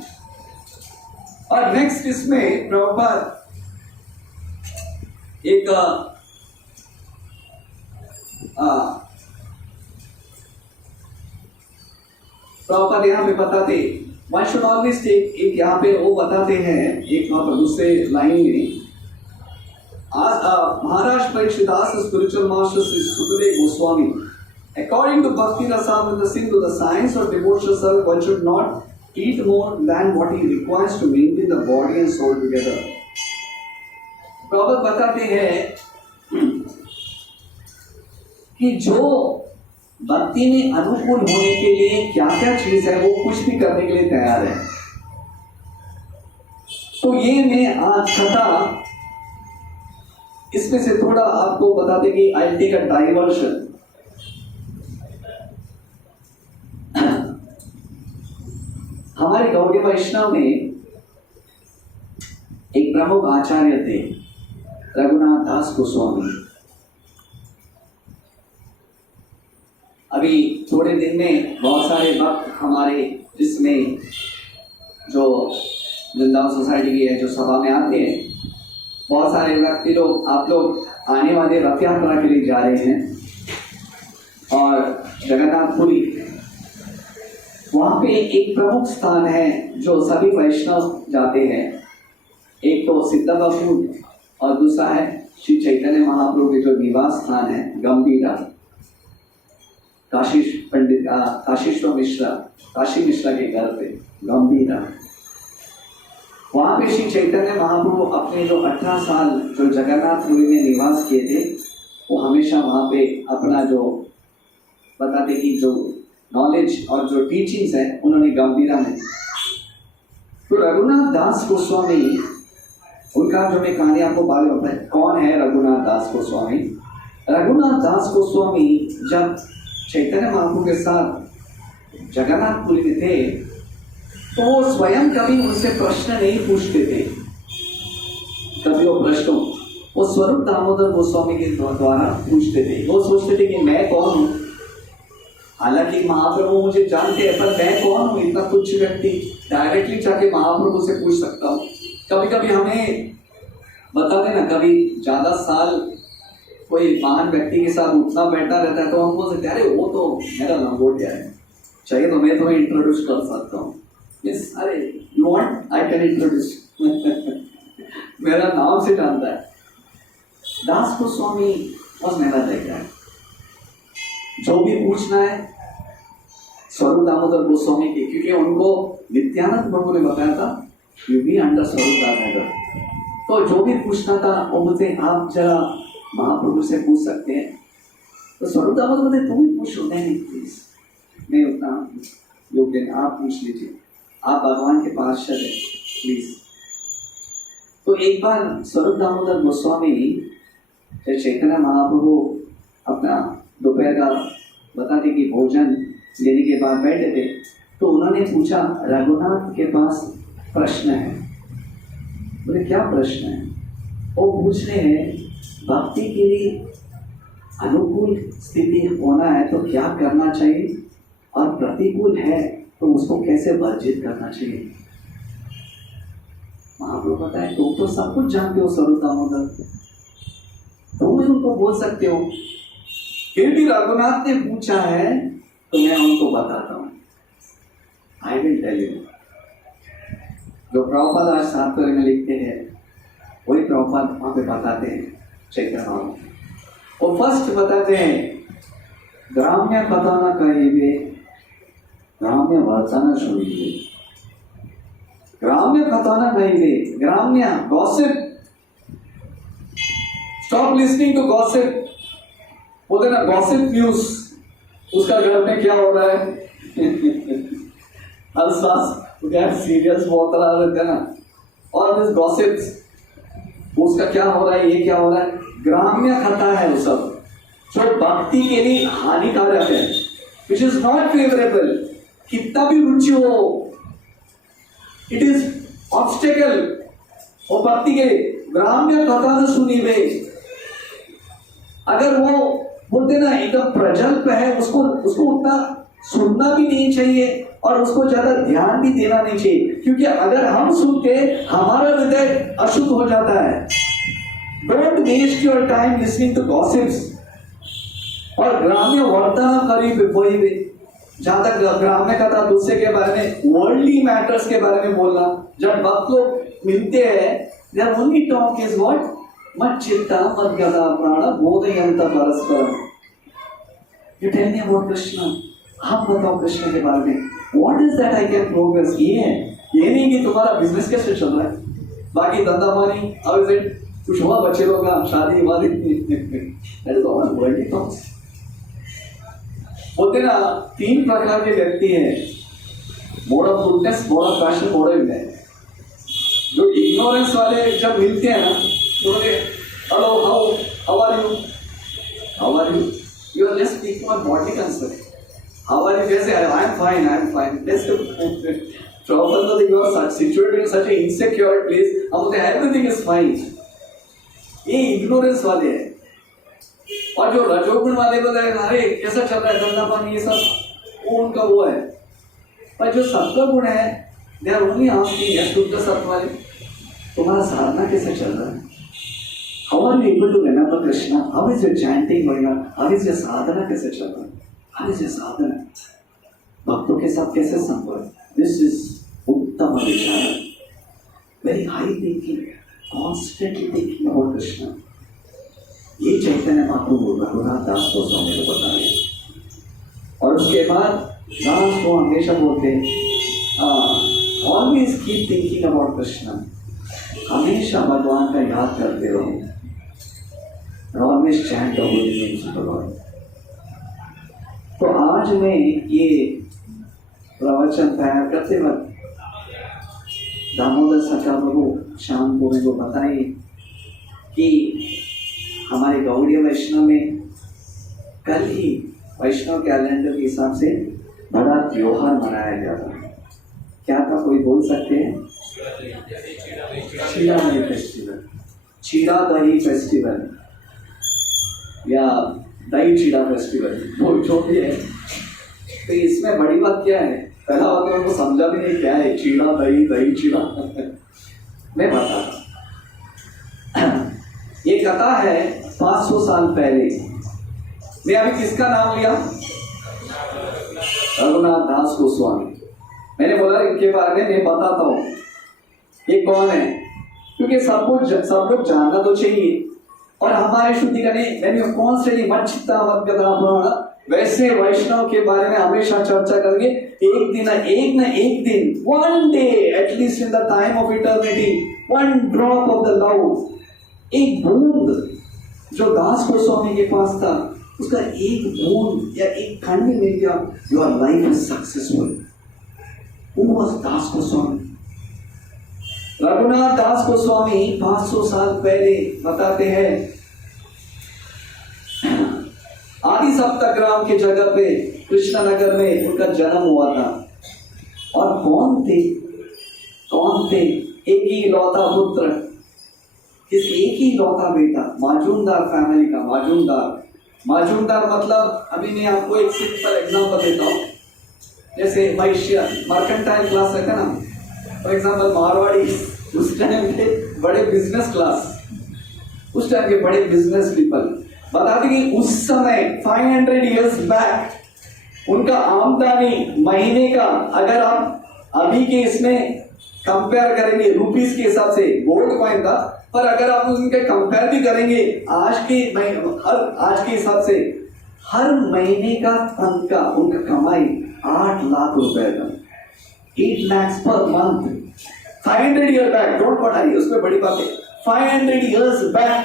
और नेक्स्ट इसमें प्रभुपाद एक प्रभुपाद यहाँ पे बताते, वन शुड ऑलवेज टेक, एक यहाँ पे वो बताते हैं एक वहां पर दूसरे लाइन में, Maharaj Parikshitdas spiritual master Shri Sukhdev Goswami, according to Bhakti Rasamrita Sindhu, the science of devotional service, one should not eat more than what he requires to maintain the body and soul together. Prabhupada बताते हैं कि जो भक्ति में अनुकूल होने के लिए क्या क्या चीज है वो कुछ भी करने के लिए तैयार है। तो ये मैं आज कथा इसमें से थोड़ा आपको बता दें कि आई टेक अ डाइवर्शन। हमारे गौड़ीय वैष्णव में एक प्रमुख आचार्य थे रघुनाथ दास गोस्वामी। अभी थोड़े दिन में बहुत सारे भक्त हमारे जिसमें जो वृंदावन सोसाइटी की है जो सभा में आते हैं, बहुत सारे व्यक्ति लोग आप लोग आने वाले रथ यात्रा के लिए जा रहे हैं और जगन्नाथपुरी वहाँ पे एक प्रमुख स्थान है जो सभी वैष्णव जाते हैं। एक तो सिद्ध बापू और दूसरा है श्री चैतन्य महाप्रभु के जो निवास स्थान है गंभीरा, काशीश्वर मिश्रा, काशी मिश्रा के घर पे गंभीरा। वहाँ पे श्री चैतन्य महाप्रभु अपने जो 18 साल जो जगन्नाथपुरी में निवास किए थे वो हमेशा वहाँ पे अपना जो बताते कि जो नॉलेज और जो टीचिंग्स है उन्होंने गंभीरा में। तो रघुनाथ दास गोस्वामी, उनका जो मैं कहानी आपको बाद में बताया कौन है रघुनाथ दास गोस्वामी। रघुनाथ दास गोस्वामी जब चैतन्य महाप्रभु के साथ जगन्नाथपुरी में थे तो वो स्वयं कभी उनसे प्रश्न नहीं पूछते थे। कभी वो प्रश्न वो स्वरूप दामोदर गोस्वामी के द्वारा पूछते थे। वो सोचते थे कि मैं कौन हूँ, हालांकि महाप्रभु मुझे जानते हैं पर मैं कौन हूँ, इतना तुच्छ व्यक्ति डायरेक्टली जाके महाप्रभु से पूछ सकता हूँ। कभी कभी हमें बता देना, कभी ज्यादा साल कोई महान व्यक्ति के साथ उठना बैठा रहता है तो हम बोलते अरे वो तो मेरा लंगोटिया है, चाहिए तो मैं तुम्हें इंट्रोड्यूस कर सकता हूँ। यस, अरे you want I can introduce मेरा नाम से जानता है। Das Goswami was never like that. जो भी पूछना है स्वरूप दामोदर गोस्वामी के, क्योंकि उनको नित्यानंद प्रभु ने बताया था यू बी अंडर स्वरूप दामोदर, तो जो भी पूछना था वो मुझे आप जरा महाप्रभु से पूछ सकते हैं। तो स्वरूप दामोदर बोलते तुम ही पूछो, नहीं प्लीज मैं उतना योग्य नहीं, आप पूछ लीजिए, आप भगवान के पास चले प्लीज। तो एक बार स्वरूप दामोदर गोस्वामी चैतन्य महाप्रभु अपना दोपहर का बताते कि भोजन लेने के बाद बैठे थे तो उन्होंने पूछा रघुनाथ के पास प्रश्न है। बोले क्या प्रश्न है? वो पूछ रहे हैं भक्ति के लिए अनुकूल स्थिति होना है तो क्या करना चाहिए और प्रतिकूल है तो उसको कैसे वर्जित करना चाहिए। महाप्रभु बताए तुम तो सब कुछ जानते हो स्वरूप दामोदर, तुम ही उनको बोल सकते हो, फिर भी रघुनाथ ने पूछा है तो मैं उनको बताता हूँ। I will tell you. जो प्रभुपाद आज सातवें में लिखते हैं वही प्रभुपाद वहाँ पे बताते हैं चैतन्य महाप्रभु। वो फर्स्ट बताते हैं ग्राम्य कथा न कहिए, ग्राम्य वर्तन सुनिए। ग्राम्य कथा न कहिए, ग्राम्य gossip, stop listening to gossip. बोलते ना गॉसिप न्यूज, उसका घर में क्या हो रहा है हर सीरियस बहुत तरह रहते हैं ना, और दिस गॉसिप्स, उसका क्या हो रहा है, ये क्या हो रहा है, ग्राम्य कथा है वो सब, जो भक्ति के लिए हानिकारक है, विच इज नॉट फेवरेबल। कितना भी रुचि हो, इट इज ऑब्स्टेकल वो भक्ति के। ग्राम्य कथा न सुनी वे, अगर वो बोलते ना एकदम प्रजल्प है, उसको उतना सुनना भी नहीं चाहिए और उसको ज्यादा ध्यान भी देना नहीं चाहिए, क्योंकि अगर हम सुनते हमारा हृदय अशुद्ध हो जाता है। Don't waste your time listening to gossips. और ग्राम्य वर्तन करीब वही, जहां तक ग्राम्य कथा दूसरे के बारे में, वर्ल्डली मैटर्स के बारे में बोलना, जब भक्त लोग मिलते हैं, there only talk is what, मच्चित्ता मद्गदा प्राण बोधयंत परस्परम। You tell me about Krishna, आप बताओ कृष्ण के बारे में, what is that I can progress. ये है, ये नहीं कि तुम्हारा बिजनेस कैसे चल रहा है, बाकी धंधा पानी, हाउ इज इट, कुछ हुआ बच्चे लोग का, शादी वादी, that is all worldly talks. बोलते ना 3 प्रकार के व्यक्ति हैं, mode of goodness, mode of passion, mode of ignorance. जो इग्नोरेंस वाले जब मिलते हैं ना, तो बोले hello, how are you, you are just speaking about body concern, how are you, जैसे I am fine, trouble that you are situated in such an insecure place, हम बोलते हैं everything is fine। ये इग्नोरेंस वाले हैं। और जो रजोगुण वाले बोलते हैं अरे कैसा चल रहा है धंधा पानी, ये सब, वो उनका वो है। पर जो सत्व गुण है, दे आर ओनली आस्किंग, शुद्ध सत्व वाले, तुम्हारा साधना कैसे चल रहा है, how are you able to remember Krishna, how is your chanting going on, how is your sadhana कैसे चल रहा है, हाउ इज योर साधना, भक्तों के साथ कैसे संपर्क। दिस इज उत्तम विचार, very high thinking, constantly thinking about Krishna. ये चैतन्य महाप्रभु रघुनाथ दास गोस्वामी को बताया। और उसके बाद दास को हमेशा बोलते always keep thinking about Krishna, हमेशा भगवान का याद करते रहो, always chant the Holi names of the Lord. तो आज मैं ये प्रवचन तैयार करते वक्त दामोदर सखा प्रभु शाम को मेरे को बताइए कि हमारे गौड़ीय वैष्णव में कल ही वैष्णव कैलेंडर के हिसाब से बड़ा त्योहार मनाया गया था। क्या था, कोई बोल सकते हैं? चीड़ा दही फेस्टिवल, चीड़ा दही फेस्टिवल या दही चीड़ा फेस्टिवल, वो जो भी है। तो इसमें बड़ी बात क्या है, पहला बात तो उनको समझा भी नहीं क्या है चीड़ा दही, दही चीड़ा। मैं बताता, ये कथा है 500 साल पहले। मैं अभी किसका नाम लिया? रघुनाथ दास गोस्वामी। मैंने बोला इनके बारे में मैं बताता हूँ ये कौन है, क्योंकि सब लोग जानना तो चाहिए। और हमारे शुद्धि करने कौन से मच्चित्ता मद्गदा, वैसे वैष्णव के बारे में हमेशा चर्चा करेंगे। एक न एक दिन, one day at least in the time of eternity, one drop of the love, एक बूंद जो दास गोस्वामी के पास था, उसका एक बूंद या एक खंड मिल गया, your life is successful. Who was दास गोस्वामी? रघुनाथ दास गोस्वामी 500 साल पहले बताते हैं आदि सप्तग्राम के जगह पे कृष्णनगर में उनका जन्म हुआ था। और कौन थे? एक ही लौता पुत्र, इस एक ही लौता बेटा, माजूमदार फैमिली का। माजूमदार मतलब, अभी मैं आपको एक सिंपल एग्जांपल देता हूँ। जैसे वैश्य मर्केंटाइल क्लास रहता है ना, फॉर एग्जांपल मारवाड़ी, उस टाइम के बड़े बिजनेस क्लास, उस टाइम के बड़े बिजनेस पीपल बताते कि उस समय 500 years बैक उनका आमदनी महीने का, अगर आप अभी के इसमें कंपेयर करेंगे रुपीस के हिसाब से, गोल्ड कॉइन था, पर अगर आप उनके कंपेयर भी करेंगे आज के हिसाब से, हर महीने का उनका कमाई 8 लाख रुपए का, 8 lakhs per month। 500 years back, don't पढ़ाइए, उसमें बड़ी बात है। 500 years बैक,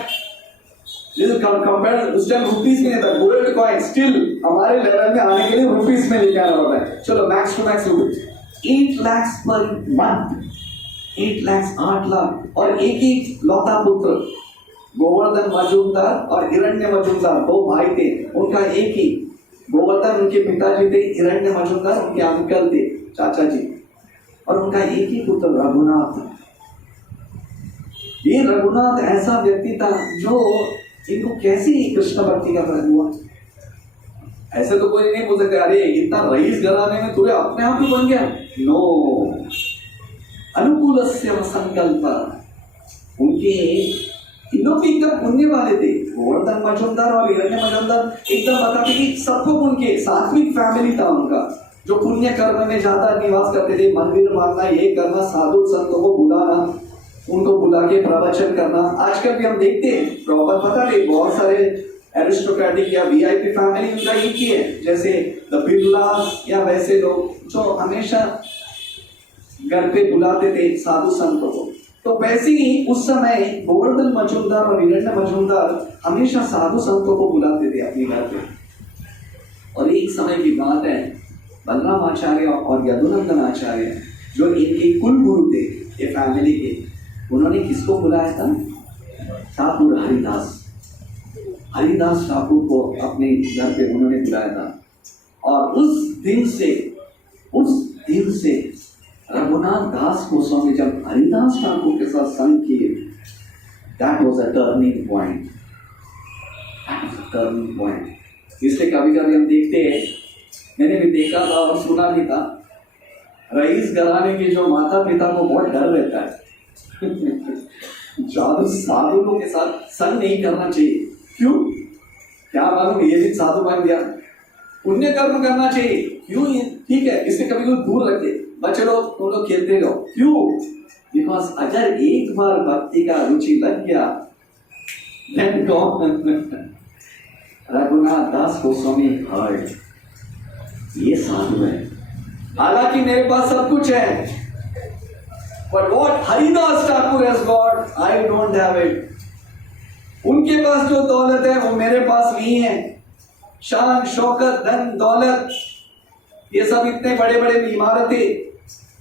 उस टाइम रुपीस में नहीं था, गोल्ड कॉइन स्टिल हमारे लेवल में आने के लिए रुपीस में लेके आना होता है। चलो max to max rupees, 8 lakh per month, 8 lakh 8 lakh, और एक ही लौता पुत्र गोवर्धन मजूमदार और हिरण्य मजूमदार, दो भाई थे, उनका एक ही। गोवर्धन उनके पिताजी थे, हिरण्य मजूमदार उनके अंकल थे, चाचा जी, और उनका एक ही पुत्र रघुनाथ। ये रघुनाथ ऐसा व्यक्ति था जो इनको कैसे कृष्ण भक्ति का फल हुआ। ऐसे तो कोई नहीं बोल सकता अरे इतना रईस घराने में तुझे अपने आप ही बन गया। नो, अनुकूलस्य संकल्प। उनके तीनों भी एकदम पुण्य वाले थे। गोवर्धन मजूमदार और हिरण्य मजूमदार एकदम बताते कि सबको उनके सात्विक फैमिली था उनका, जो पुण्य कर्म में ज्यादा निवास करते थे। मंदिर मानना, ये करना, साधु संतों को बुलाना, उनको बुला के प्रवचन करना। आजकल भी हम देखते हैं प्रॉपर पता नहीं, बहुत सारे एरिस्टोक्रेटिक या वीआईपी फैमिली उनका एक ही है, जैसे द बिरलास या वैसे लोग जो हमेशा घर पे बुलाते थे साधु संतों को। तो वैसे ही उस समय गोवर्धन मजूमदार और हिरण्य मजूमदार हमेशा साधु संतों को बुलाते थे अपने घर पे। और एक समय की बात है, बलराम आचार्य और यदुनंदन आचार्य जो इनके कुल गुरु थे ये फैमिली के, उन्होंने किसको बुलाया था? ठाकुर हरिदास, हरिदास ठाकुर को अपने घर पे उन्होंने बुलाया था। और उस दिन से रघुनाथ दास गोस्वामी जब हरिदास ठाकुर के साथ संग किए, that was a turning point, turning point. इसलिए कभी कभी हम देखते हैं, मैंने भी देखा था और सुना भी था, रईस घराने के जो माता पिता को बहुत डर रहता है जादू साधुओं के साथ संग नहीं करना चाहिए। क्यों? क्या मालूम, ये भी साधु बन गया, पुण्य कर्म करना चाहिए। क्यों? ठीक है, इससे कभी कोई दूर रखे, बच्चे लोग तुम लोग खेलते रहो। क्यों? बिकॉज अगर एक बार भक्ति का रुचि लग गया, then रघुनाथ दास गोस्वामी हर्ड, ये साधु है, हालांकि मेरे पास सब कुछ है, but what Haridas Thakur has got, I don't have it। उनके पास जो दौलत है वो मेरे पास नहीं है। शान शौकत धन दौलत ये सब इतने बड़े बड़े इमारतें,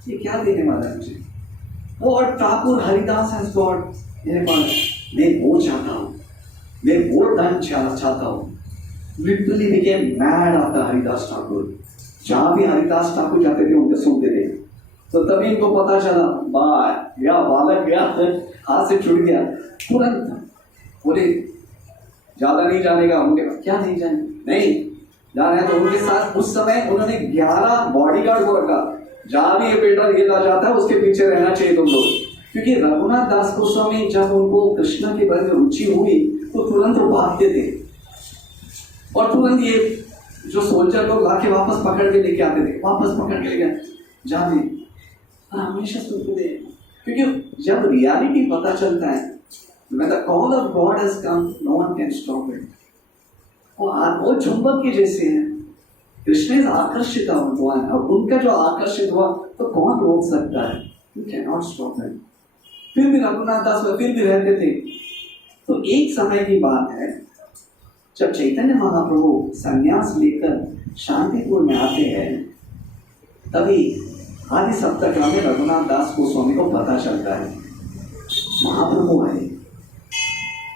ये क्या देने वाला है मुझे? वो ठाकुर हरिदास has got मेरे पास, मैं वो चाहता हूँ, मैं वो धन चाहता हूँ। Literally became mad after Haridas Thakur. जहां भी हरिदास ठाकुर जाते थे उनके सुनते थे। तो तभी इनको पता चला, बालक गया, हाथ से छूट गया, तुरंत बोले ज्यादा नहीं जानेगा। उनके क्या नहीं जाने, नहीं जाने। तो उनके साथ उस समय उन्होंने 11 बॉडीगार्ड को रखा, जहां भी ये बेटा ये जाता है उसके पीछे रहना चाहिए तुम लोग। क्योंकि रघुनाथ दास गोस्वामी जब उनको कृष्ण के बारे में रुचि हुई तो तुरंत वो भागते थे, और तुरंत ये जो सोल्जर लोग लाके वापस पकड़ के लेके आते थे, वापस पकड़ के लेके जाते, हमेशा सुनते थे। क्योंकि जब रियलिटी पता चलता है, when the call of God has come, no one can stop it। वो चुंबक के जैसे हैं, कृष्ण से आकर्षित हुआ है, और उनका जो आकर्षित हुआ तो कौन रोक सकता है? You cannot stop it। फिर भी रघुनाथ दास फिर भी रहते थे। तो एक समय की बात है, जब चैतन्य महाप्रभु संन्यास लेकर शांतिपुर में आते हैं, तभी आदि सप्तक में रघुनाथ दास गोस्वामी को पता चलता है महाप्रभु आए।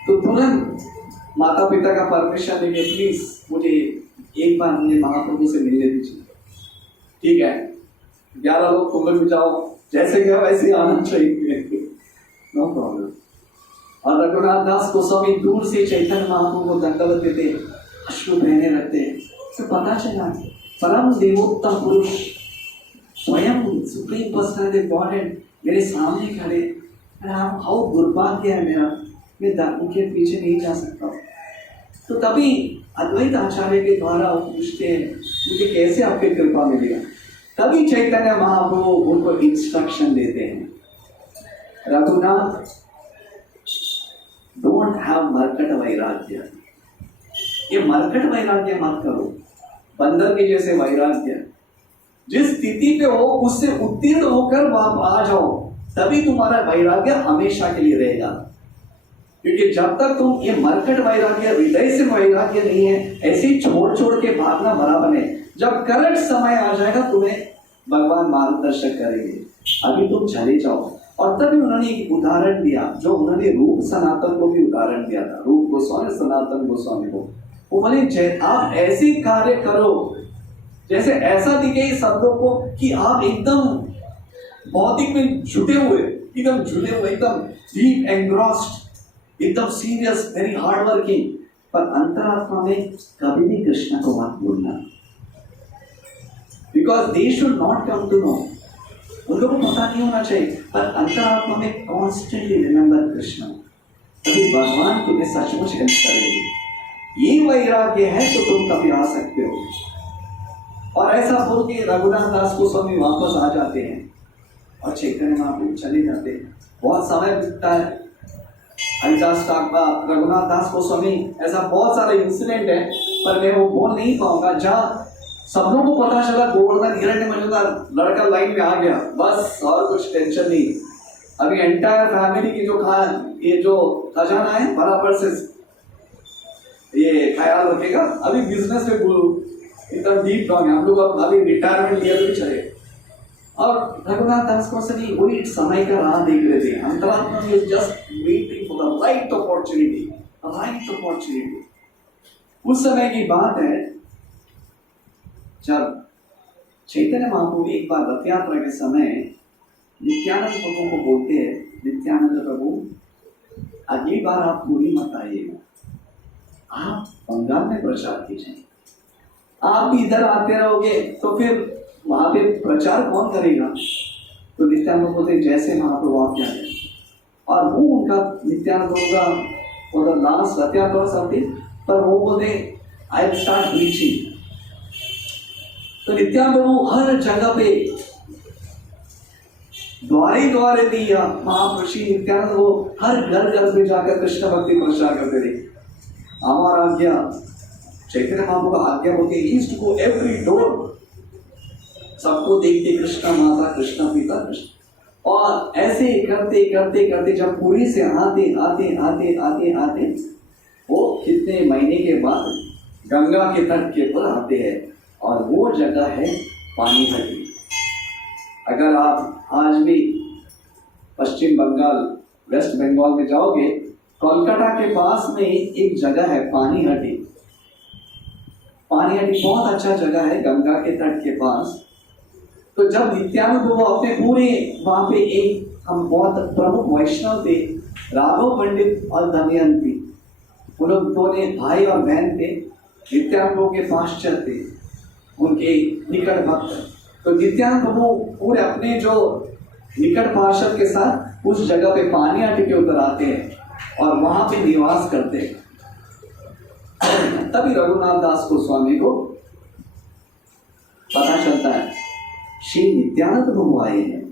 तो तुरंत माता पिता का परमिशन लेके, प्लीज मुझे एक बार मुझे महाप्रभु से मिलने दीजिए। ठीक है, 11 लोग तुम लोग भी जाओ, जैसे गया वैसे आना चाहिए, नो प्रॉब्लम। और रघुनाथ दास गोस्वामी दूर से चैतन्य महाप्रभु को दंडवत देते, अश्रु बहने लगते। तो पता चला परम देवोत्तम पुरुष स्वयं सुप्रीम पर्सनैलिटी गॉड मेरे सामने खड़े। हाउ दुर्भाग्य है मेरा, मैं उनके पीछे नहीं जा सकता। तो तभी अद्वैत आचार्य के द्वारा पूछते हैं, मुझे कैसे आपकी कृपा मिलेगा? तभी चैतन्य महाप्रभु उनको इंस्ट्रक्शन देते हैं, रघुनाथ डोंट हैव मरकट वैराग्य। ये मरकट वैराग्य मत करो, बंदर के जैसे वैराग्य। जिस स्थिति पे हो उससे उत्तीर्ण होकर वहां आ जाओ, तभी तुम्हारा वैराग्य हमेशा के लिए रहेगा। क्योंकि जब तक तुम ये मरकट वैराग्य, हृदय से वैराग्य नहीं है, ऐसे ही छोड़ छोड़ के भागना बराबर है। जब करेक्ट समय आ जाएगा तुम्हें भगवान मार्गदर्शक करेंगे, अभी तुम चले जाओ। और तभी उन्होंने एक उदाहरण दिया, जो उन्होंने रूप सनातन को भी उदाहरण दिया था, रूप गोस्वामी सनातन गोस्वामी को। वो बोले आप ऐसे कार्य करो जैसे ऐसा दिखे सब लोग को कि आप एकदम भौतिक में जुटे हुए, एकदम जुड़े हुए, एकदम डीप एंग्रॉस्ड, एकदम सीरियस, वेरी हार्ड वर्किंग, पर अंतरात्मा में कभी भी कृष्ण को मत भूलना, because they should not come to know, उनको पता नहीं होना चाहिए, पर अंतरात्मा में कॉन्स्टेंटली रिमेंबर कृष्ण, तभी भगवान तुम्हें सचमुच हेल्प करेंगे। ये वैराग्य है तो तुम तभी आ सकते हो। और ऐसा बोल के रघुनाथ दास गोस्वामी वापस आ जाते हैं और चैतन्य महाप्रभु चले जाते हैं। बहुत समय बीतता है, हरिदास ठाकुर, रघुनाथ दास गोस्वामी, ऐसा बहुत सारे इंसिडेंट है, पर मैं वो बोल नहीं पाऊंगा। जहाँ सब लोगों को पता चला गोवर्धन हिरण्यमनु का लड़का लाइन में आ गया, बस और कुछ टेंशन नहीं। अभी एंटायर फैमिली की ये जो खजाना है बराबर से ये ख्याल रखेगा। अभी बिजनेस में बोलो एकदम डीप डाउन है, हम लोग अभी रिटायरमेंट लिया भी चले। और रघुनाथ दास गोस्वामी वही समय का राह देख रहे थे, अंतरात्मा में just waiting for the right opportunity, right opportunity. उस समय की बात है जब चैतन्य महाप्रभु एक बार रथ यात्रा के समय नित्यानंद प्रभु को बोलते हैं, नित्यानंद प्रभु अगली बार आप पूरी मत आइएगा, आप बंगाल में प्रचार कीजिए, आप भी इधर आते रहोगे तो फिर वहां पे प्रचार कौन करेगा। तो नित्यानंद बोलते जैसे महाप्रभु आप क्या करें। और वो उनका नित्यानंद प्रभु का वो लास्ट रथ यात्रा समथी, पर वो बोलते आई विल स्टार्ट प्रीचिंग। तो नित्यानंद प्रभु हर जगह पे द्वारे द्वारे दिया, महापुरुषी नित्यानंद वो हर घर घर में जाकर कृष्ण भक्ति प्रचार करते थे। हमारा आज्ञा, चैतन्य महाप्रभु का आज्ञा बोलते ईस्ट को एवरी डोर, सबको देखते कृष्ण माता, कृष्ण पिता, कृष्ण। और ऐसे करते करते करते जब पुरी से आते आते आते आते आते वो कितने महीने के बाद गंगा के तट के ऊपर आते हैं, और वो जगह है पानीहट्टी। अगर आप आज भी पश्चिम बंगाल, वेस्ट बंगाल में जाओगे, कोलकाता के पास में एक जगह है पानीहट्टी। पानीहट्टी बहुत अच्छा जगह है गंगा के तट के पास। तो जब नित्यानंद वो अपने पूरे वहां पे एक हम बहुत प्रमुख वैष्णव थे, राघव पंडित और दमयंती, वो लोग दोनों भाई और बहन थे, नित्यानंद के पास चलते, उनके निकट भक्त। तो नित्यानंद प्रभु पूरे अपने जो निकट पार्षद के साथ उस जगह पे पानीहट्टी के उतर आते हैं और वहां पे निवास करते हैं। तभी रघुनाथ दास गोस्वामी को पता चलता है श्री नित्यानंद प्रभु आए हैं।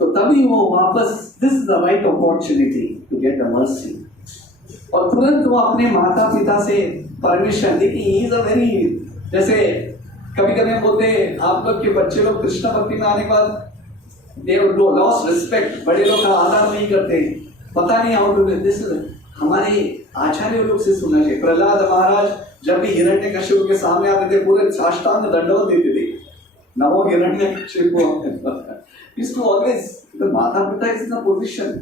तो तभी वो वापस, this is the right opportunity to get the mercy, और तुरंत वो अपने माता पिता से परमिशन देखिए। ही इज अ वेरी, जैसे कभी कभी हम बोलते हैं आप लोग के बच्चे लोग कृष्ण भक्ति में आने के बाद दे लॉस्ट रिस्पेक्ट, बड़े लोग का आदर नहीं करते, पता नहीं हाउ टू डू दिस। हमारे आचार्य लोग से सुनना चाहिए। प्रहलाद महाराज जब भी हिरण्यकशिपु के सामने आते थे पूरे साष्टांग दंडवत देते थे, नमो हिरण्यकशिपु, ऑलवेज माता पिता इज इन पोजिशन।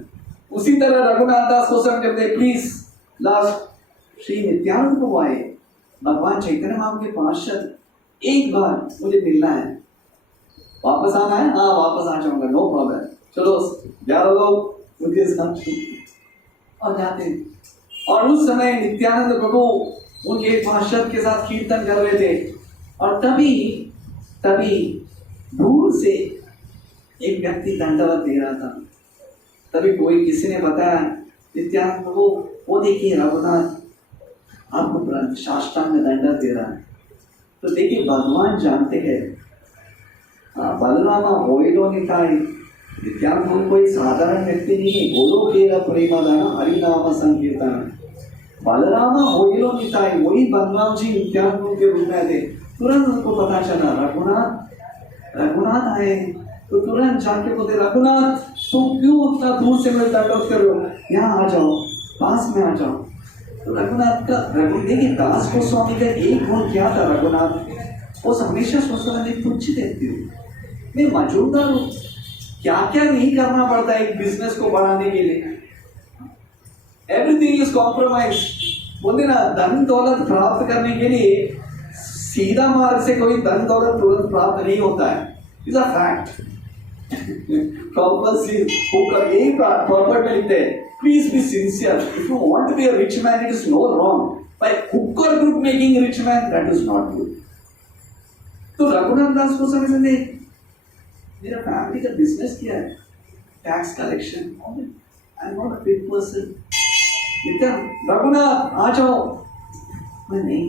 उसी तरह रघुनाथ दास को समझते प्लीज लास्ट श्री नित्यानंद को आए, भगवान चैतन्य महाप्रभु के पार्षद, एक बार मुझे मिलना है, वापस आना है, हाँ वापस आ जाऊंगा, नो प्रॉब्लम, चलो 11 लोग उनके साथ और जाते। और उस समय नित्यानंद प्रभु उनके पार्षद के साथ कीर्तन कर रहे थे, और तभी दूर से एक व्यक्ति दंडवत दे रहा था। तभी कोई किसी ने बताया नित्यानंद प्रभु वो देखिए रघुनाथ आपको साष्टांग में दंडवत दे रहा है। तो देखिए भगवान जानते हैं, बलरामा होइलो निताई, नित्यानंद प्रभु कोई साधारण व्यक्ति नहीं है, गोलो केरा प्रेमदान हरिनाम संकीर्तन, बलरामा होइलो निताई, वही बलराम जी नित्यानंद प्रभु के रूप में थे। तुरंत उनको पता चला रघुनाथ आए, तो तुरंत जाके बोलते रघुनाथ तुम क्यों उतना दूर से मेरे दंडवत कर रहे हो, यहाँ आ जाओ, पास में आ जाओ। तो रघुनाथ का देखिए दास गोस्वामी का एक गुण क्या था, रघुनाथ वो हमेशा सोचता था मैं तुच्छ व्यक्ति हूँ, मैं मौजूददार हूं। क्या क्या नहीं करना पड़ता है एक बिजनेस को बढ़ाने के लिए। Everything is compromise. बोलते ना, धन दौलत प्राप्त करने के लिए सीधा मार्ग से कोई धन दौलत तुरंत प्राप्त नहीं होता है। Is a fact. यही प्रॉपर्ट में लिखते हैं, please be sincere if you want to be a rich man, it is no wrong, by hook और group making rich man, that is not good. तो रघुनाथ दास को समझते, मेरा फैमिली का बिजनेस क्या है, tax collection, I am not a fit person. Raghunath आ जाओ, मैं नहीं,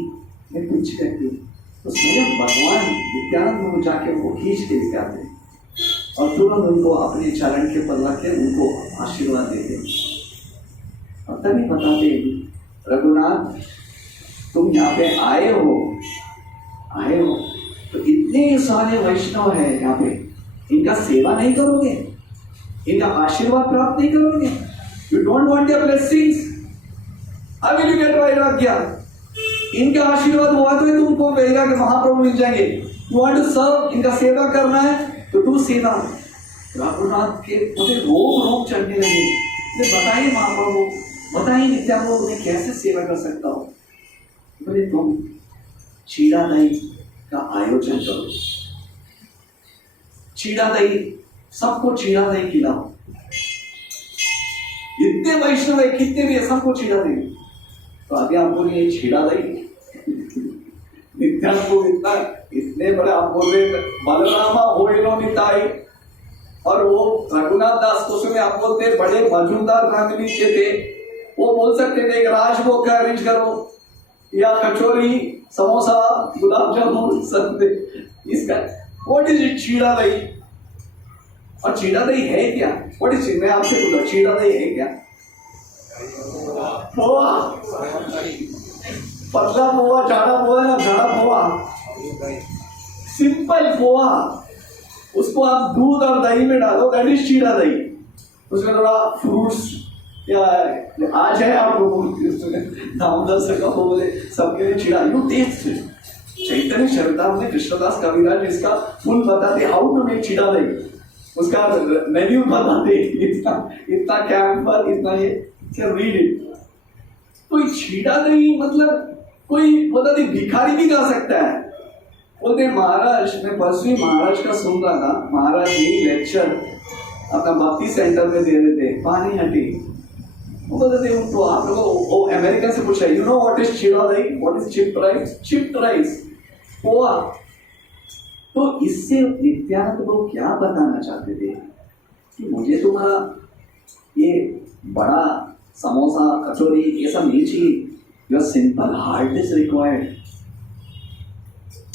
मैं कुछ करती हूँ। तो स्वयं भगवान नित्यानंद को जाके उनको खींच के लेके आते और तुरंत उनको अपने चरण के पर रख के उनको आशीर्वाद देते और तभी बताते, रघुनाथ तुम यहाँ पे आए हो तो इतने सारे वैष्णव है यहाँ पे, इनका सेवा नहीं करोगे, इनका आशीर्वाद प्राप्त नहीं करोगे? You don't want their blessings, how will you get वैराग्य? इनका आशीर्वाद हुआ तो तुमको वैराग्य महाप्रभु मिल जाएंगे। यू वांट टू सर्व, इनका सेवा करना है तो तू सीधा। रघुनाथ के मुझे रोग चढ़ने लगे। बताइए महाप्रभु, बताइए नित्यानंद, मैं कैसे सेवा कर सकता हूँ? बोले तुम चीड़ा दही का आयोजन करो, चीड़ा दही, सबको चीड़ा दही खिलाओ। इतने वैष्णव है, कितने भी है, सबको चीड़ा दही। तो आगे आप बोलिए चीड़ा दही, नित्यानंद को इतने बड़े आप बोल रहे बलरामा होइलो निताई, और वो रघुनाथ दास को समय आप बोलते बड़े मौजूददार फैमिली के थे। वो बोल सकते थे कि राजभोग का अरेंज करो या कचौरी, समोसा, गुलाब जामुन, संदे, इसका व्हाट इज इट, चीड़ा दही। और चीड़ा दही है क्या? What is it? मैं आपसे पूछा, चीड़ा दही है क्या? पोहा, पतला पोहा, जाड़ा पोहा ना, जाड़ा पोहा, सिंपल पोहा, उसको आप दूध और दही में डालो, दैट इज चीड़ा दही। उसमें थोड़ा फ्रूट्स या आज है आप लोगों दामोदर का बोले सबके लिए चीड़ा, यू टेस्ट। चैतन्य चरितामृत में कृष्णदास कविराज इसका फुल बताते, हाउ टू मेक चीड़ा दही, उसका मेन्यू बताते, इतना कैंपर, इतना ये, रीड इट। कोई चीड़ा दही मतलब कोई बताते भिखारी भी खा सकता है। बोलते महाराज, मैं परसों महाराज का सुन रहा था, महाराज यही लेक्चर अपना भक्ति सेंटर में दे रहे थे, पानी हटी। वो बोलते थे उनको, आप लोगों अमेरिका से पूछा, यू नो व्हाट इज चीड़ा दही, what is chipped rice? Chipped rice, poha. तो इससे नित्यानंद को क्या बताना चाहते थे कि मुझे तुम्हारा ये बड़ा समोसा, कचौरी, ये सब नहीं चाहिए, your simple heart is required.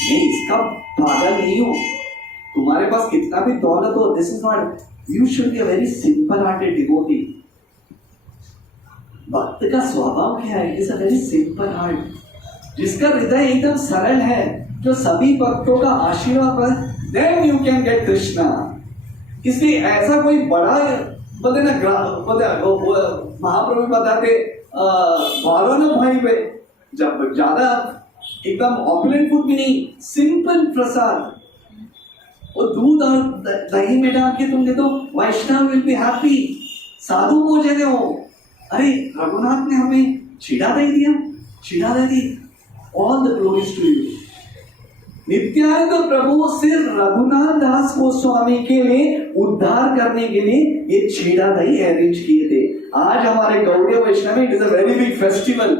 मैं इसका पागल नहीं हूं, तुम्हारे पास कितना भी दौलत हो, this is not, you should be a very simple hearted devotee. भक्त का स्वभाव क्या है? It's a very simple heart, जिसका हृदय एकदम सरल है, जो सभी भक्तों का आशीर्वाद, then you can get Krishna. इसलिए ऐसा कोई बड़ा बोलते ना, महाप्रभु बताते भालो ना भाई पे, जब ज्यादा एकदम ऑपुलेंट फूड भी नहीं, सिंपल प्रसाद, वो दूध और दही में डाल के तुम दे दो, वैष्णव विल बी हैप्पी, साधु भोजन हो। अरे रघुनाथ ने हमें चीड़ा दही दिया, चीड़ा दही दी, all the glories to you. Nityananda Prabhu सिर्फ रघुनाथ दास गोस्वामी के लिए उद्धार करने के लिए ये चीड़ा दही अरेंज किए थे। आज हमारे गौड़ीय वैष्णव में it is a very big festival.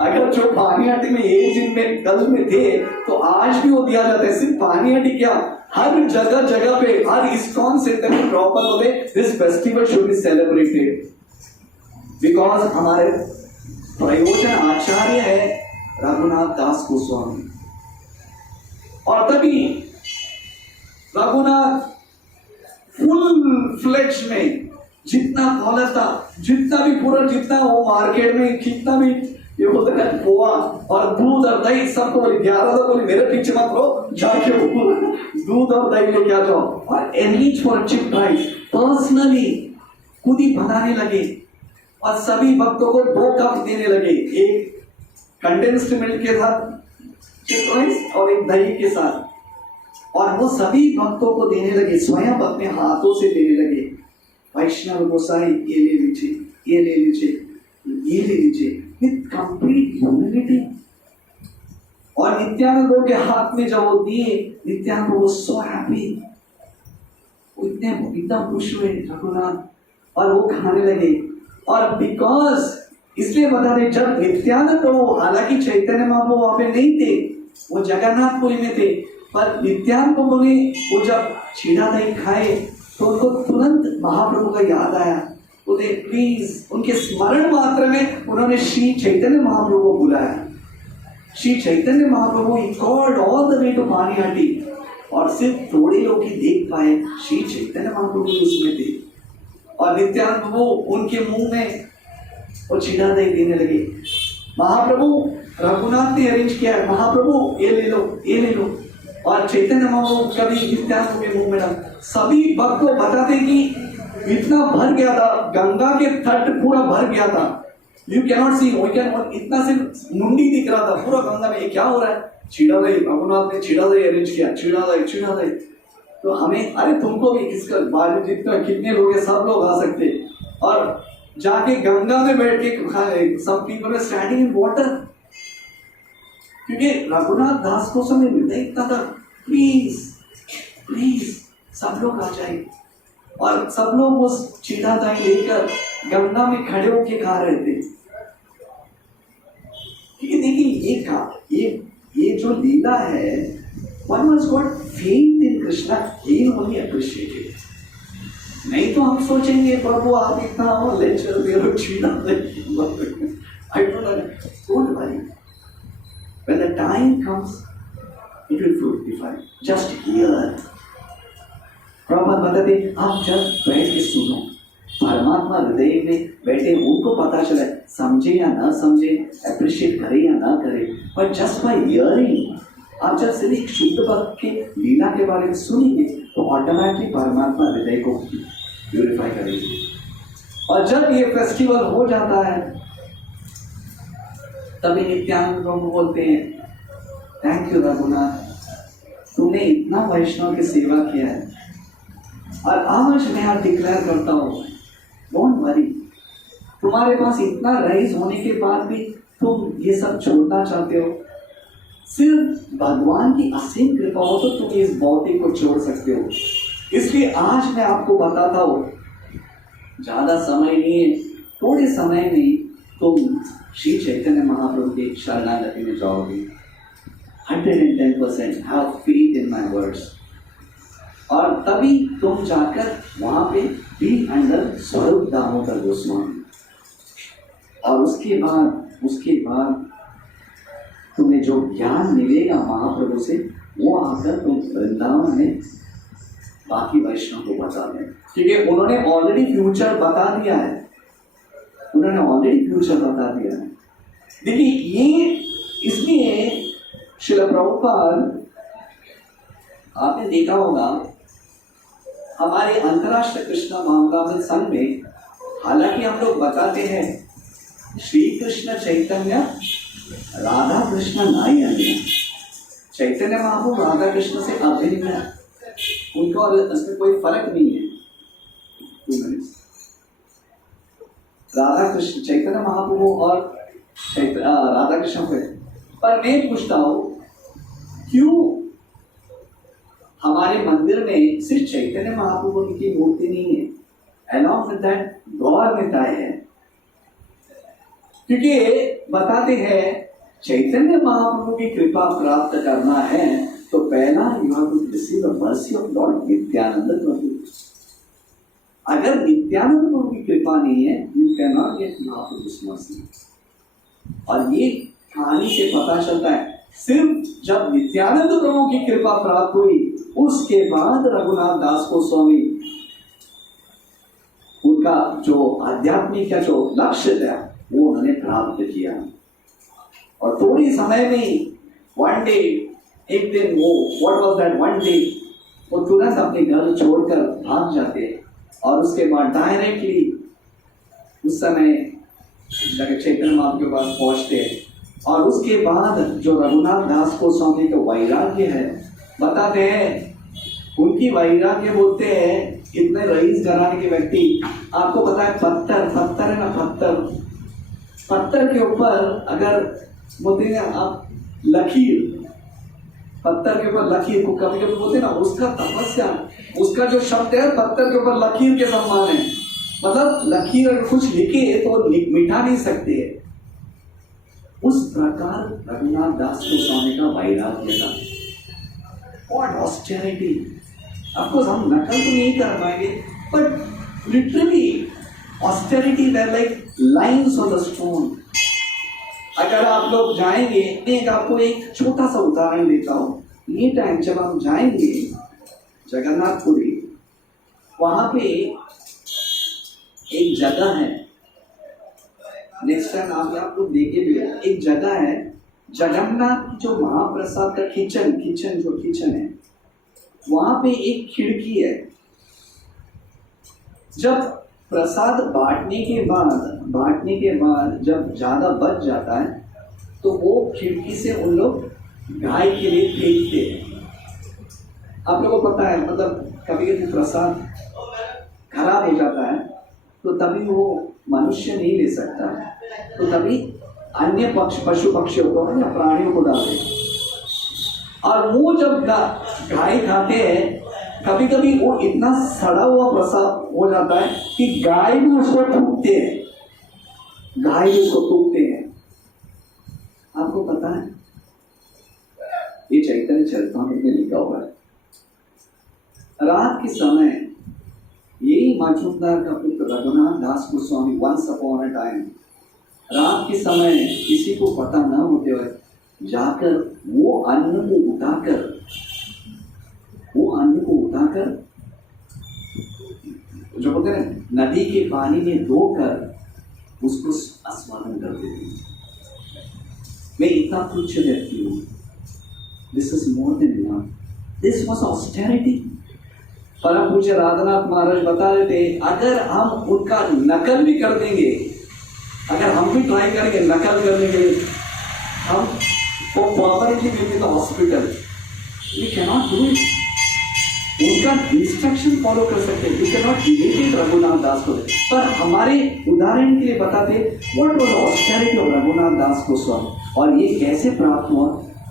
अगर जो पानीहाटी में एक दिन में कल में थे तो आज भी वो दिया जाता है। सिर्फ पानीहाटी क्या, हर जगह जगह पे, हर इस्कॉन सेंटर में प्रॉपर होते, this festival should be celebrated because हमारे प्रयोजन आचार्य है रघुनाथ दास गोस्वामी। और तभी रघुनाथ फुल फ्लेज में जितना दौलत था, जितना भी पूरा, जितना वो मार्केट में कितना भी ये बोलते हैं पोहा और दूध और दही, सबको बोले 11 तो बोले मेरे पीछे मत रहो, जाके दूध और दही लेके आ जाओ और arrange for chip rice. Personally खुद ही बनाने लगे और सभी भक्तों को 2 कप देने लगे, एक कंडेंस्ड मिल्क के साथ चिप राइस और एक दही के साथ। और वो सभी भक्तों को देने लगे, स्वयं अपने हाथों से देने लगे। वैष्णव गोसाई ये ले लीजिए, ये ले लीजिए, ये ले लीजिए, विथ कंप्लीट ह्यूमिलिटी। और नित्यानंद के हाथ में जब वो दिए, नित्यानंद वो सो हैप्पी, इतना खुश हुए रघुनाथ, और वो खाने लगे। और बिकॉज इसलिए बता रहे, जब नित्यानंद प्रभु, हालांकि चैतन्य महाप्रभु वहां पे नहीं थे, वो जगन्नाथपुरी में थे, पर नित्यानंद प्रभु ने वो जब छीना दही खाए तो उनको तुरंत महाप्रभु का याद आया। बोले प्लीज, उनके स्मरण मात्र में उन्होंने श्री चैतन्य महाप्रभु को बुलाया। Shri Chaitanya Mahaprabhu he called all the way to Manihatty, और सिर्फ थोड़े लोग ही देख पाए, श्री चैतन्य महाप्रभु उसमें थे। और नित्यानंद प्रभु उनके मुंह में वो छीना दही देने लगे। महाप्रभु, रघुनाथ ने अरेंज किया, महाप्रभु ये ले लो, ये ले लो। और चैतन्य महाप्रभु कभी नित्यानंद के मुंह में डाल। सभी भक्त को बताते कि इतना भर गया था, गंगा के तट पूरा भर गया था। यू कैनॉट सी, इतना सिर्फ मुंडी दिख रहा था पूरा गंगा में। ये क्या हो रहा है? छीड़ा दही, रघुनाथ ने छीड़ा दही अरेंज किया, छीड़ा दही। तो हमें, अरे तुमको भी किसका बारे, जितना कितने लोग हैं, सब लोग आ सकते। और जाके गंगा में बैठ के खाए, सब पीपल स्टैंडिंग इन वाटर, क्योंकि रघुनाथ दास को समय देखता था, प्लीज प्लीज सब लोग आ जाए। और सब लोग उस छीड़ा दही लेकर गंगा में खड़े होके खा रहे थे। क्योंकि देखिए ये जो लीला है, one has got faith in Krishna, he only appreciated. नहीं तो हम सोचेंगे प्रभु आप इतना लेक्चर दे रहे हो, छीना दही। I don't worry. When the time comes, it will fructify. Just hear. Prabhupada बताते, आप जब बैठ के सुनो, परमात्मा हृदय में बैठे, उनको पता चला, समझे या ना समझे, अप्रिशिएट करे या ना करे, पर जस्ट बाय हियरिंग, आप जब सिर्फ एक शुद्ध भक्त के लीला के बारे में सुनेंगे तो ऑटोमेटिकली परमात्मा हृदय को प्यूरिफाई करेगी। और जब ये फेस्टिवल हो जाता है, तभी नित्यानंद प्रभु बोलते हैं, थैंक यू रघुनाथ, तुमने इतना वैष्णव की सेवा किया है। और आज मैं आप डिक्लेयर करता हूँ, डोंट वरी, तुम्हारे पास इतना राइज होने के बाद भी तुम ये सब छोड़ना चाहते हो। सिर्फ भगवान की असीम कृपा हो तो तुम इस भौतिक को छोड़ सकते हो। इसलिए आज मैं आपको बताता हूँ, ज्यादा समय नहीं है, थोड़े समय में तुम श्री चैतन्य महाप्रभु के शरणागति में जाओगे। 110% have faith in my words. और तभी तुम जाकर वहां पे बी अंडर स्वरूप दामोदर गोस्वामी। और उसके बाद तुम्हें जो ज्ञान मिलेगा महाप्रभु से, वो आकर तुम वृंदावन में बाकी वैष्णव को बता दें, क्योंकि उन्होंने ऑलरेडी फ्यूचर बता दिया है। देखिए, ये इसलिए श्रील प्रभुपाद, आपने देखा होगा हमारे अंतर्राष्ट्रीय कृष्ण महामंडल संघ में, हालांकि हम लोग बताते हैं श्री कृष्ण चैतन्य राधा कृष्ण नाई अन्य, चैतन्य महाप्रभु राधा कृष्ण से अभिन्न है, उनको इसमें कोई फर्क नहीं है। 2 मिनट्स, राधा कृष्ण चैतन्य महाप्रभु और राधा कृष्ण को। पर मैं पूछता हूँ, क्यों हमारे मंदिर में सिर्फ चैतन्य महाप्रभु की मूर्ति नहीं है, अलॉन्ग विद दैट गौर निताय है? क्योंकि बताते हैं चैतन्य महाप्रभु की कृपा प्राप्त करना है तो पहला you have to receive the mercy of Lord Nityananda Prabhu. अगर नित्यानंद प्रभु की कृपा नहीं है, you can not get Mahaprabhu's mercy. और ये कहानी से पता चलता है, सिर्फ जब नित्यानंद प्रभु की कृपा प्राप्त हुई, उसके बाद रघुनाथ दास गोस्वामी, उनका जो आध्यात्मिक का जो लक्ष्य था वो उन्होंने प्राप्त किया। और थोड़ी समय में वन डे, एक दिन वो what was that one day, वो तुरंत अपने घर छोड़कर भाग जाते और उसके बाद डायरेक्टली उस समय चैतन्य महाप्रभु के पास पहुंचते। और उसके बाद जो रघुनाथ दास गोस्वामी का वैराग्य है बताते हैं उनकी वैराग्य बोलते हैं इतने रईस घराने के व्यक्ति। आपको पता है पत्थर है ना, पत्थर के ऊपर अगर बोलते हैं आप लकीर, पत्थर के ऊपर लकीर को कभी कभी बोलते हैं ना, उसका तपस्या, उसका जो शब्द है पत्थर के ऊपर लकीर के समान है। मतलब लकीर अगर कुछ लिखे तो मिटा नहीं सकते। उस प्रकार रघुनाथ दास गोस्वामी का वैराग्य था। What austerity! Of course, हम नकल तो नहीं कर पाएंगे, but literally austerity were like lines on the stone. अगर आप लोग जाएंगे, एक आपको एक छोटा सा उदाहरण देता हूँ। ये टाइम जब हम जाएंगे जगन्नाथपुरी, वहां पे एक जगह है, नेक्स्ट टाइम आप लोग देखे भी, एक जगह है जगन्नाथ जो महाप्रसाद का किचन है, वहां पे एक खिड़की है। जब प्रसाद बांटने के बाद जब ज्यादा बच जाता है तो वो खिड़की से उन लोग गाय के लिए फेंकते हैं। आप लोगों को पता है, मतलब कभी कभी प्रसाद खराब हो जाता है तो तभी वो मनुष्य नहीं ले सकता, तो तभी अन्य पशु पक्षियों को या प्राणियों को डालते हैं। और वो जब गाय खाते हैं, कभी कभी वो इतना सड़ा हुआ प्रसाद हो जाता है कि गाय भी उसको थूकते हैं। आपको पता है, ये चैतन्य चरितामृत में लिखा हुआ है। रात के समय यही मजूमदार का पुत्र Raghunath Das Goswami once upon a time रात के समय किसी को पता न होते हुए जाकर वो अन्न को उठाकर जो बोलते हैं नदी के पानी में धोकर उसको आस्वादन करते थे। मैं इतना तुच्छ व्यक्ति हूँ, this is more than enough, this was austerity. परम पूज्य राधानाथ महाराज बता रहे थे, अगर हम उनका नकल भी कर देंगे, अगर हम भी ट्राई करेंगे नकल करने के लिए, हम permanently will be the hospital, we can not do it. उनका इंस्ट्रक्शन फॉलो कर सकते, we can not imitate Raghunath Das को। पर हमारे उदाहरण के लिए बताते what was austerity of Raghunath Das Goswami, और ये कैसे प्राप्त हुआ,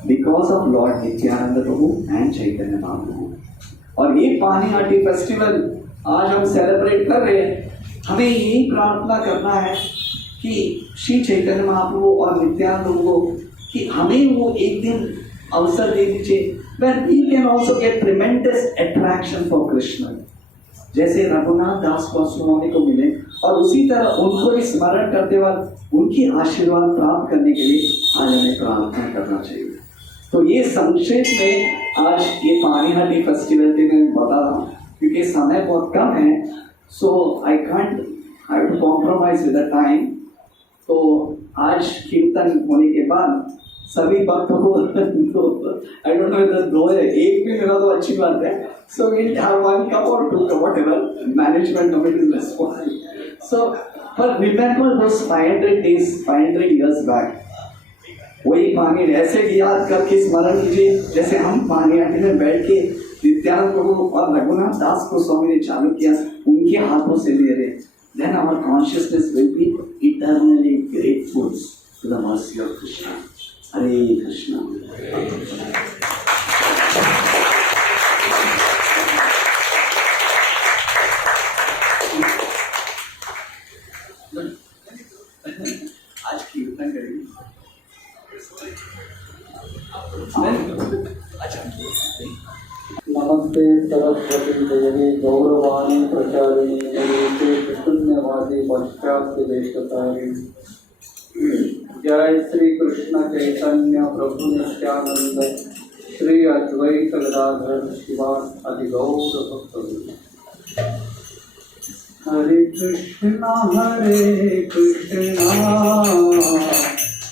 because of Lord Nityananda Prabhu and Chaitanya Mahaprabhu. और ये पानी हाटी फेस्टिवल आज हम सेलिब्रेट कर रहे हैं, हमें यही प्रार्थना करना है कि श्री चैतन्य महाप्रभु और नित्यानंद प्रभु को कि हमें वो एक दिन अवसर दे दीजिए when we can also get tremendous attraction for Krishna, जैसे रघुनाथ दास गोस्वामी को मिले, और उसी तरह उनको भी स्मरण करते वक्त उनकी आशीर्वाद प्राप्त करने के लिए आज हमें प्रार्थना करना चाहिए। तो ये संक्षेप में आज ये पानी हाटी फेस्टिवल के मैं बता रहा हूँ, क्योंकि समय बहुत कम है, so I have to compromise with the time. तो आज कीर्तन होने के बाद सभी भक्तों को आई डोंट नो इधर दो है, एक भी मिला तो अच्छी बात है। So we'll have one cup और two cup, whatever management committee is responsible. So पर रिमेंबर दोस 500 days 500 years बैक, वही पानी ऐसे याद करके स्मरण कीजिए जैसे हम पानी हाटी में बैठ के नित्यानंद प्रभु और रघुनाथ दास गोस्वामी ने चालू किया, उनके हाथों से ले रहे, then our consciousness will be eternally grateful to the mercy of Krishna. Hare Krishna. आज कीर्तन करेंगे। नमस्ते सरस्वती देवी गौरवाणी प्रचारिणी नमस्ते शून्यवादी पश्चात्य देशतारिणी। जय श्री कृष्ण चैतन्य प्रभु नित्यानंद श्री अद्वैत गदाधर शिवास आदि गौर भक्तवृंद। हरे कृष्णा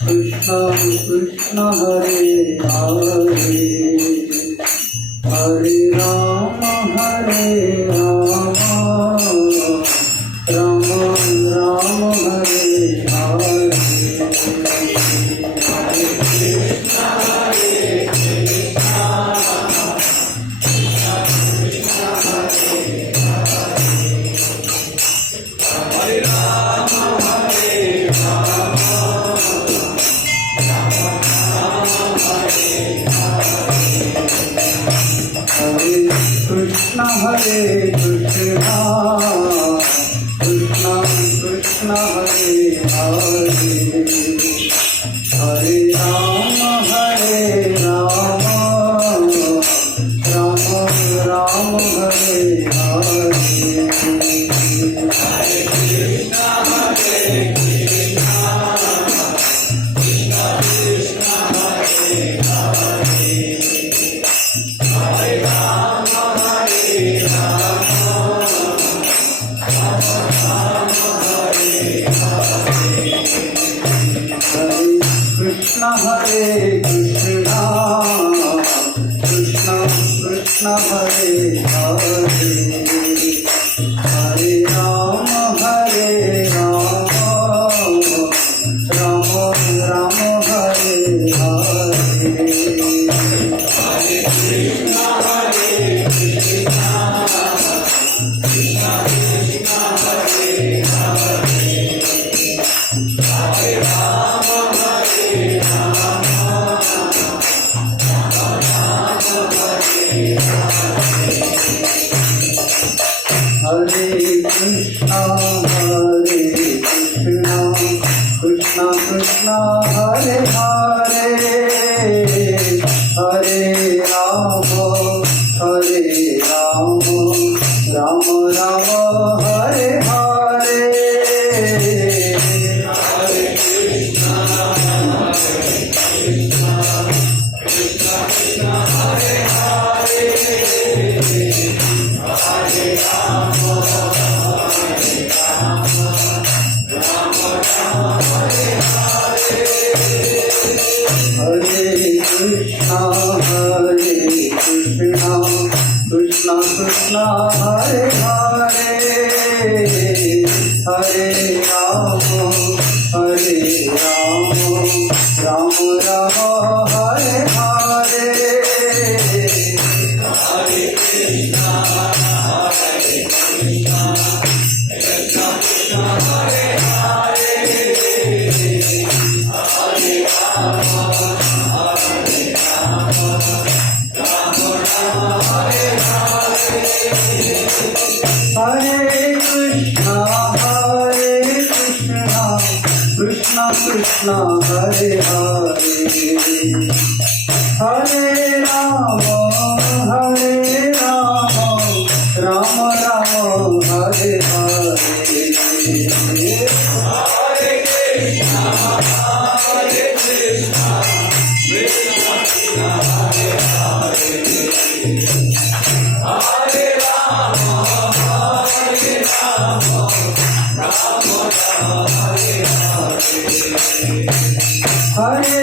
कृष्णा कृष्णा हरे हरे, हरे राम राम राम हरे हरे। हरे कृष्णा Hare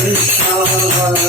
Krishna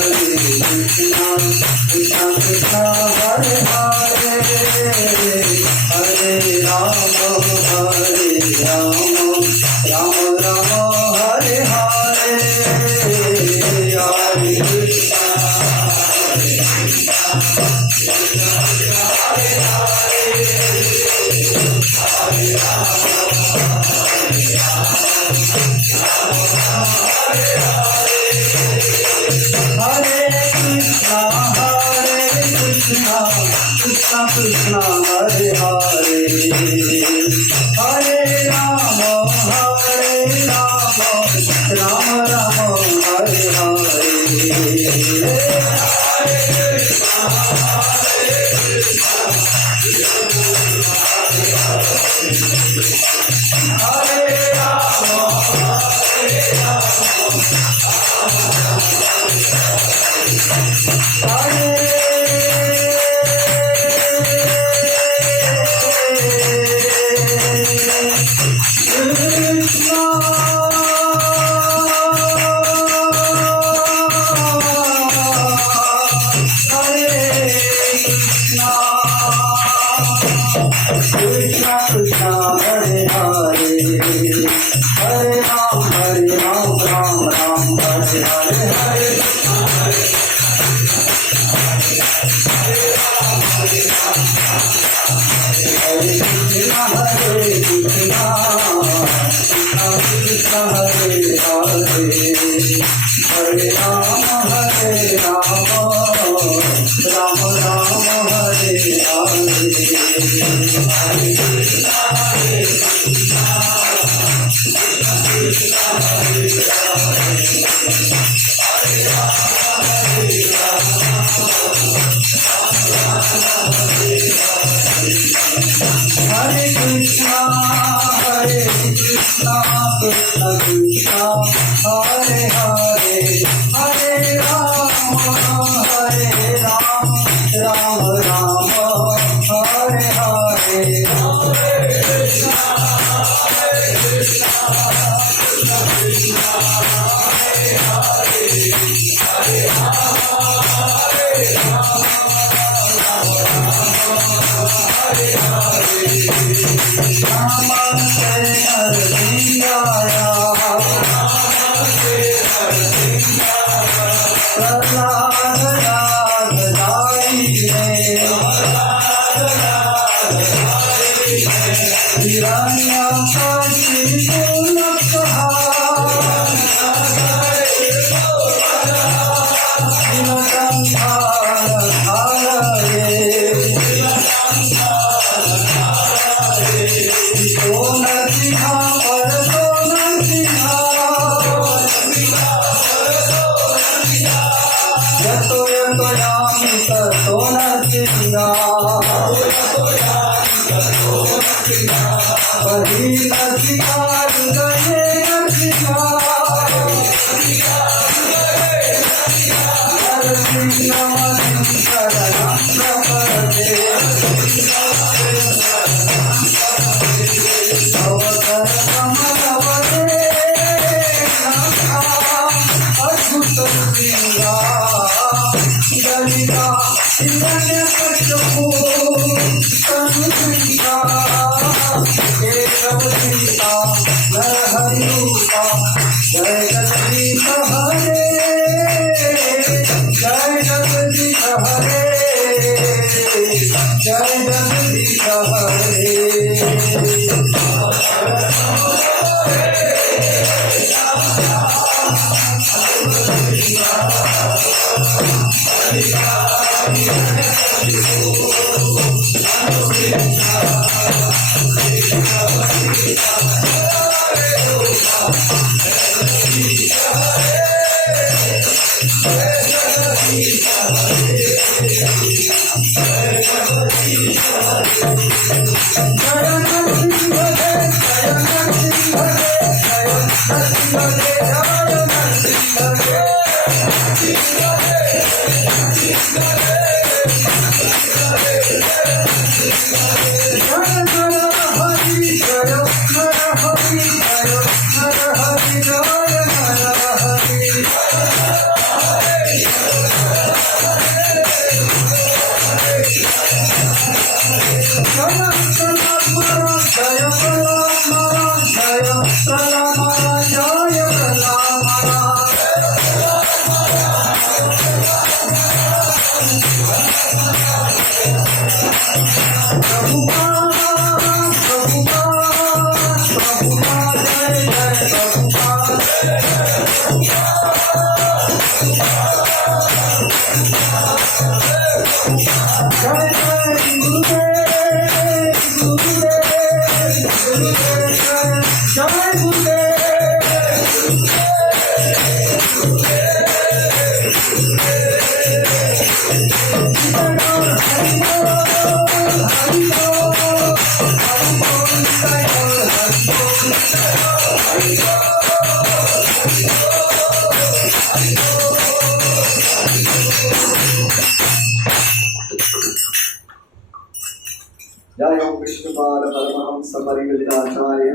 जय ओम विष्णुपाद परमहंस परिविदाचार्य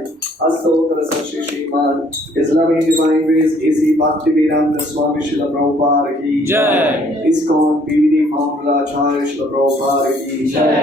अष्टोत्तर श्री श्रीमान इस्लामी डिवाइन ग्रेस एसी भक्तिवेदांत स्वामी श्रील प्रभुपाद की जय। इस्कॉन बीडी फाउंडर आचार्य श्रील प्रभुपाद की जय।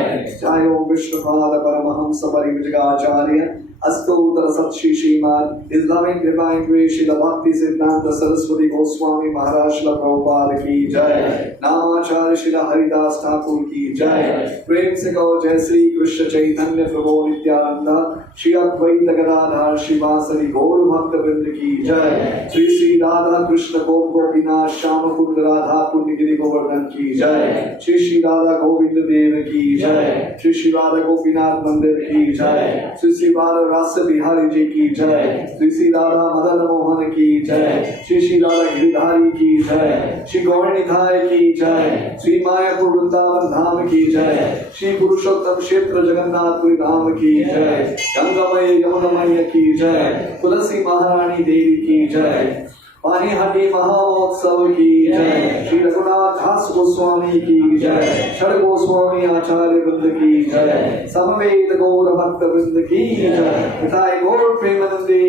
जय ओम विष्णुपाद परमहंस परिविदाचार्य अष्टोत्तर सत श्री श्रीमान इस्लामिक डिवाइन ग्रेस श्रील भक्ति सिद्धांत सरस्वती गोस्वामी महाराज श्रील प्रभुपाद की जय। नामाचार्य श्रील हरिदास ठाकुर की जय। प्रेम से कहो जय श्री कृष्ण चैतन्य प्रभु नित्यानंद श्री अद्वैत गदाधर शिवासरी गौर भक्त वृंद की जय। श्री श्री राधा कृष्ण गोपीनाथ श्याम कुंड राधा कुंड गिरि गोवर्धन की जय। श्री श्री राधा गोविंद देव की जय। श्री श्री राधा गोपीनाथ मंदिर की जय। श्री श्री राधा रास बिहारी जी की जय। श्री श्री राधा मदन मोहन की जय। श्री श्री राधा गिरिधारी की जय। श्री गौर निधाय की जय। श्री मायापुर वृंदावन धाम की जय। श्री पुरुषोत्तम क्षेत्र जगन्नाथपुरी धाम की जय। गंगामय यमुनामय की जय। तुलसी महारानी देवी की जय। पानीहाटी महोत्सव की जय। श्री रघुनाथ दास गोस्वामी की जय। षड गोस्वामी आचार्य वृंद की जय। समवेत गौर भक्त वृंद की जय। पिताय गौर प्रेमानंदे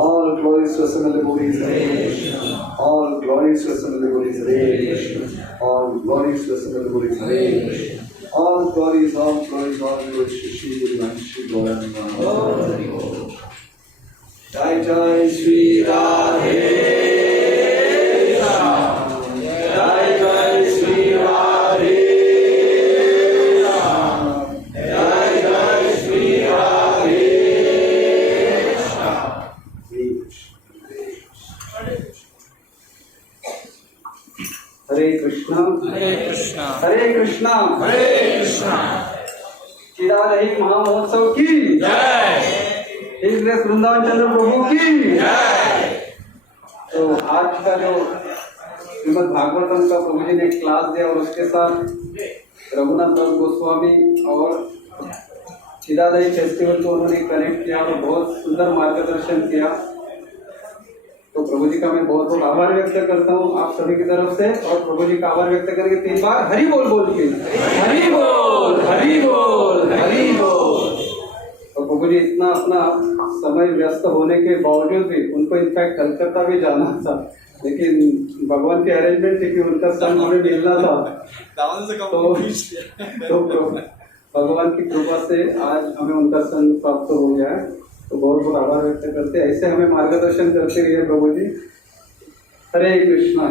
All glories to Assembled Bodies Hare Krishna. All glories to Assembled Bodies Hare Krishna. All glories to Assembled Bodies Hare Krishna. All glories, all glories, all glories to Shri Guru and Shri Gauranga. Jai Jai Shri Radhe Ram. Jai Jai Shri Radhe Ram. Jai Jai Shri Radhe हरे कृष्णा हरे कृष्णा हरे कृष्णा हरे कृष्णा। चिरालहित महामहोत्सव की जय। इस वृंदावन चंद्र प्रभु की जय। तो आज का जो श्रीमद् भागवतम का प्रभु जी ने क्लास दिया और उसके साथ रघुनाथ दास गोस्वामी और चिरालहित फेस्टिवल को उन्होंने कनेक्ट किया और बहुत सुंदर मार्गदर्शन किया। तो प्रभु जी का मैं बहुत बहुत आभार व्यक्त करता हूँ आप सभी की तरफ से। और प्रभु जी का आभार व्यक्त करके 3 बार हरि बोल बोल के हरि बोल हरि बोल हरि बोल। और प्रभु जी इतना अपना समय व्यस्त होने के बावजूद भी उनको इनफैक्ट कलकत्ता भी जाना था, लेकिन भगवान के अरेंजमेंट थी कि उनका संग हमें मिलना था। तो भगवान की कृपा से आज हमें उनका संग प्राप्त हो गया है। तो बहुत बहुत आभार व्यक्त करते हैं। ऐसे हमें मार्गदर्शन करते रहिए प्रभु जी। हरे कृष्णा।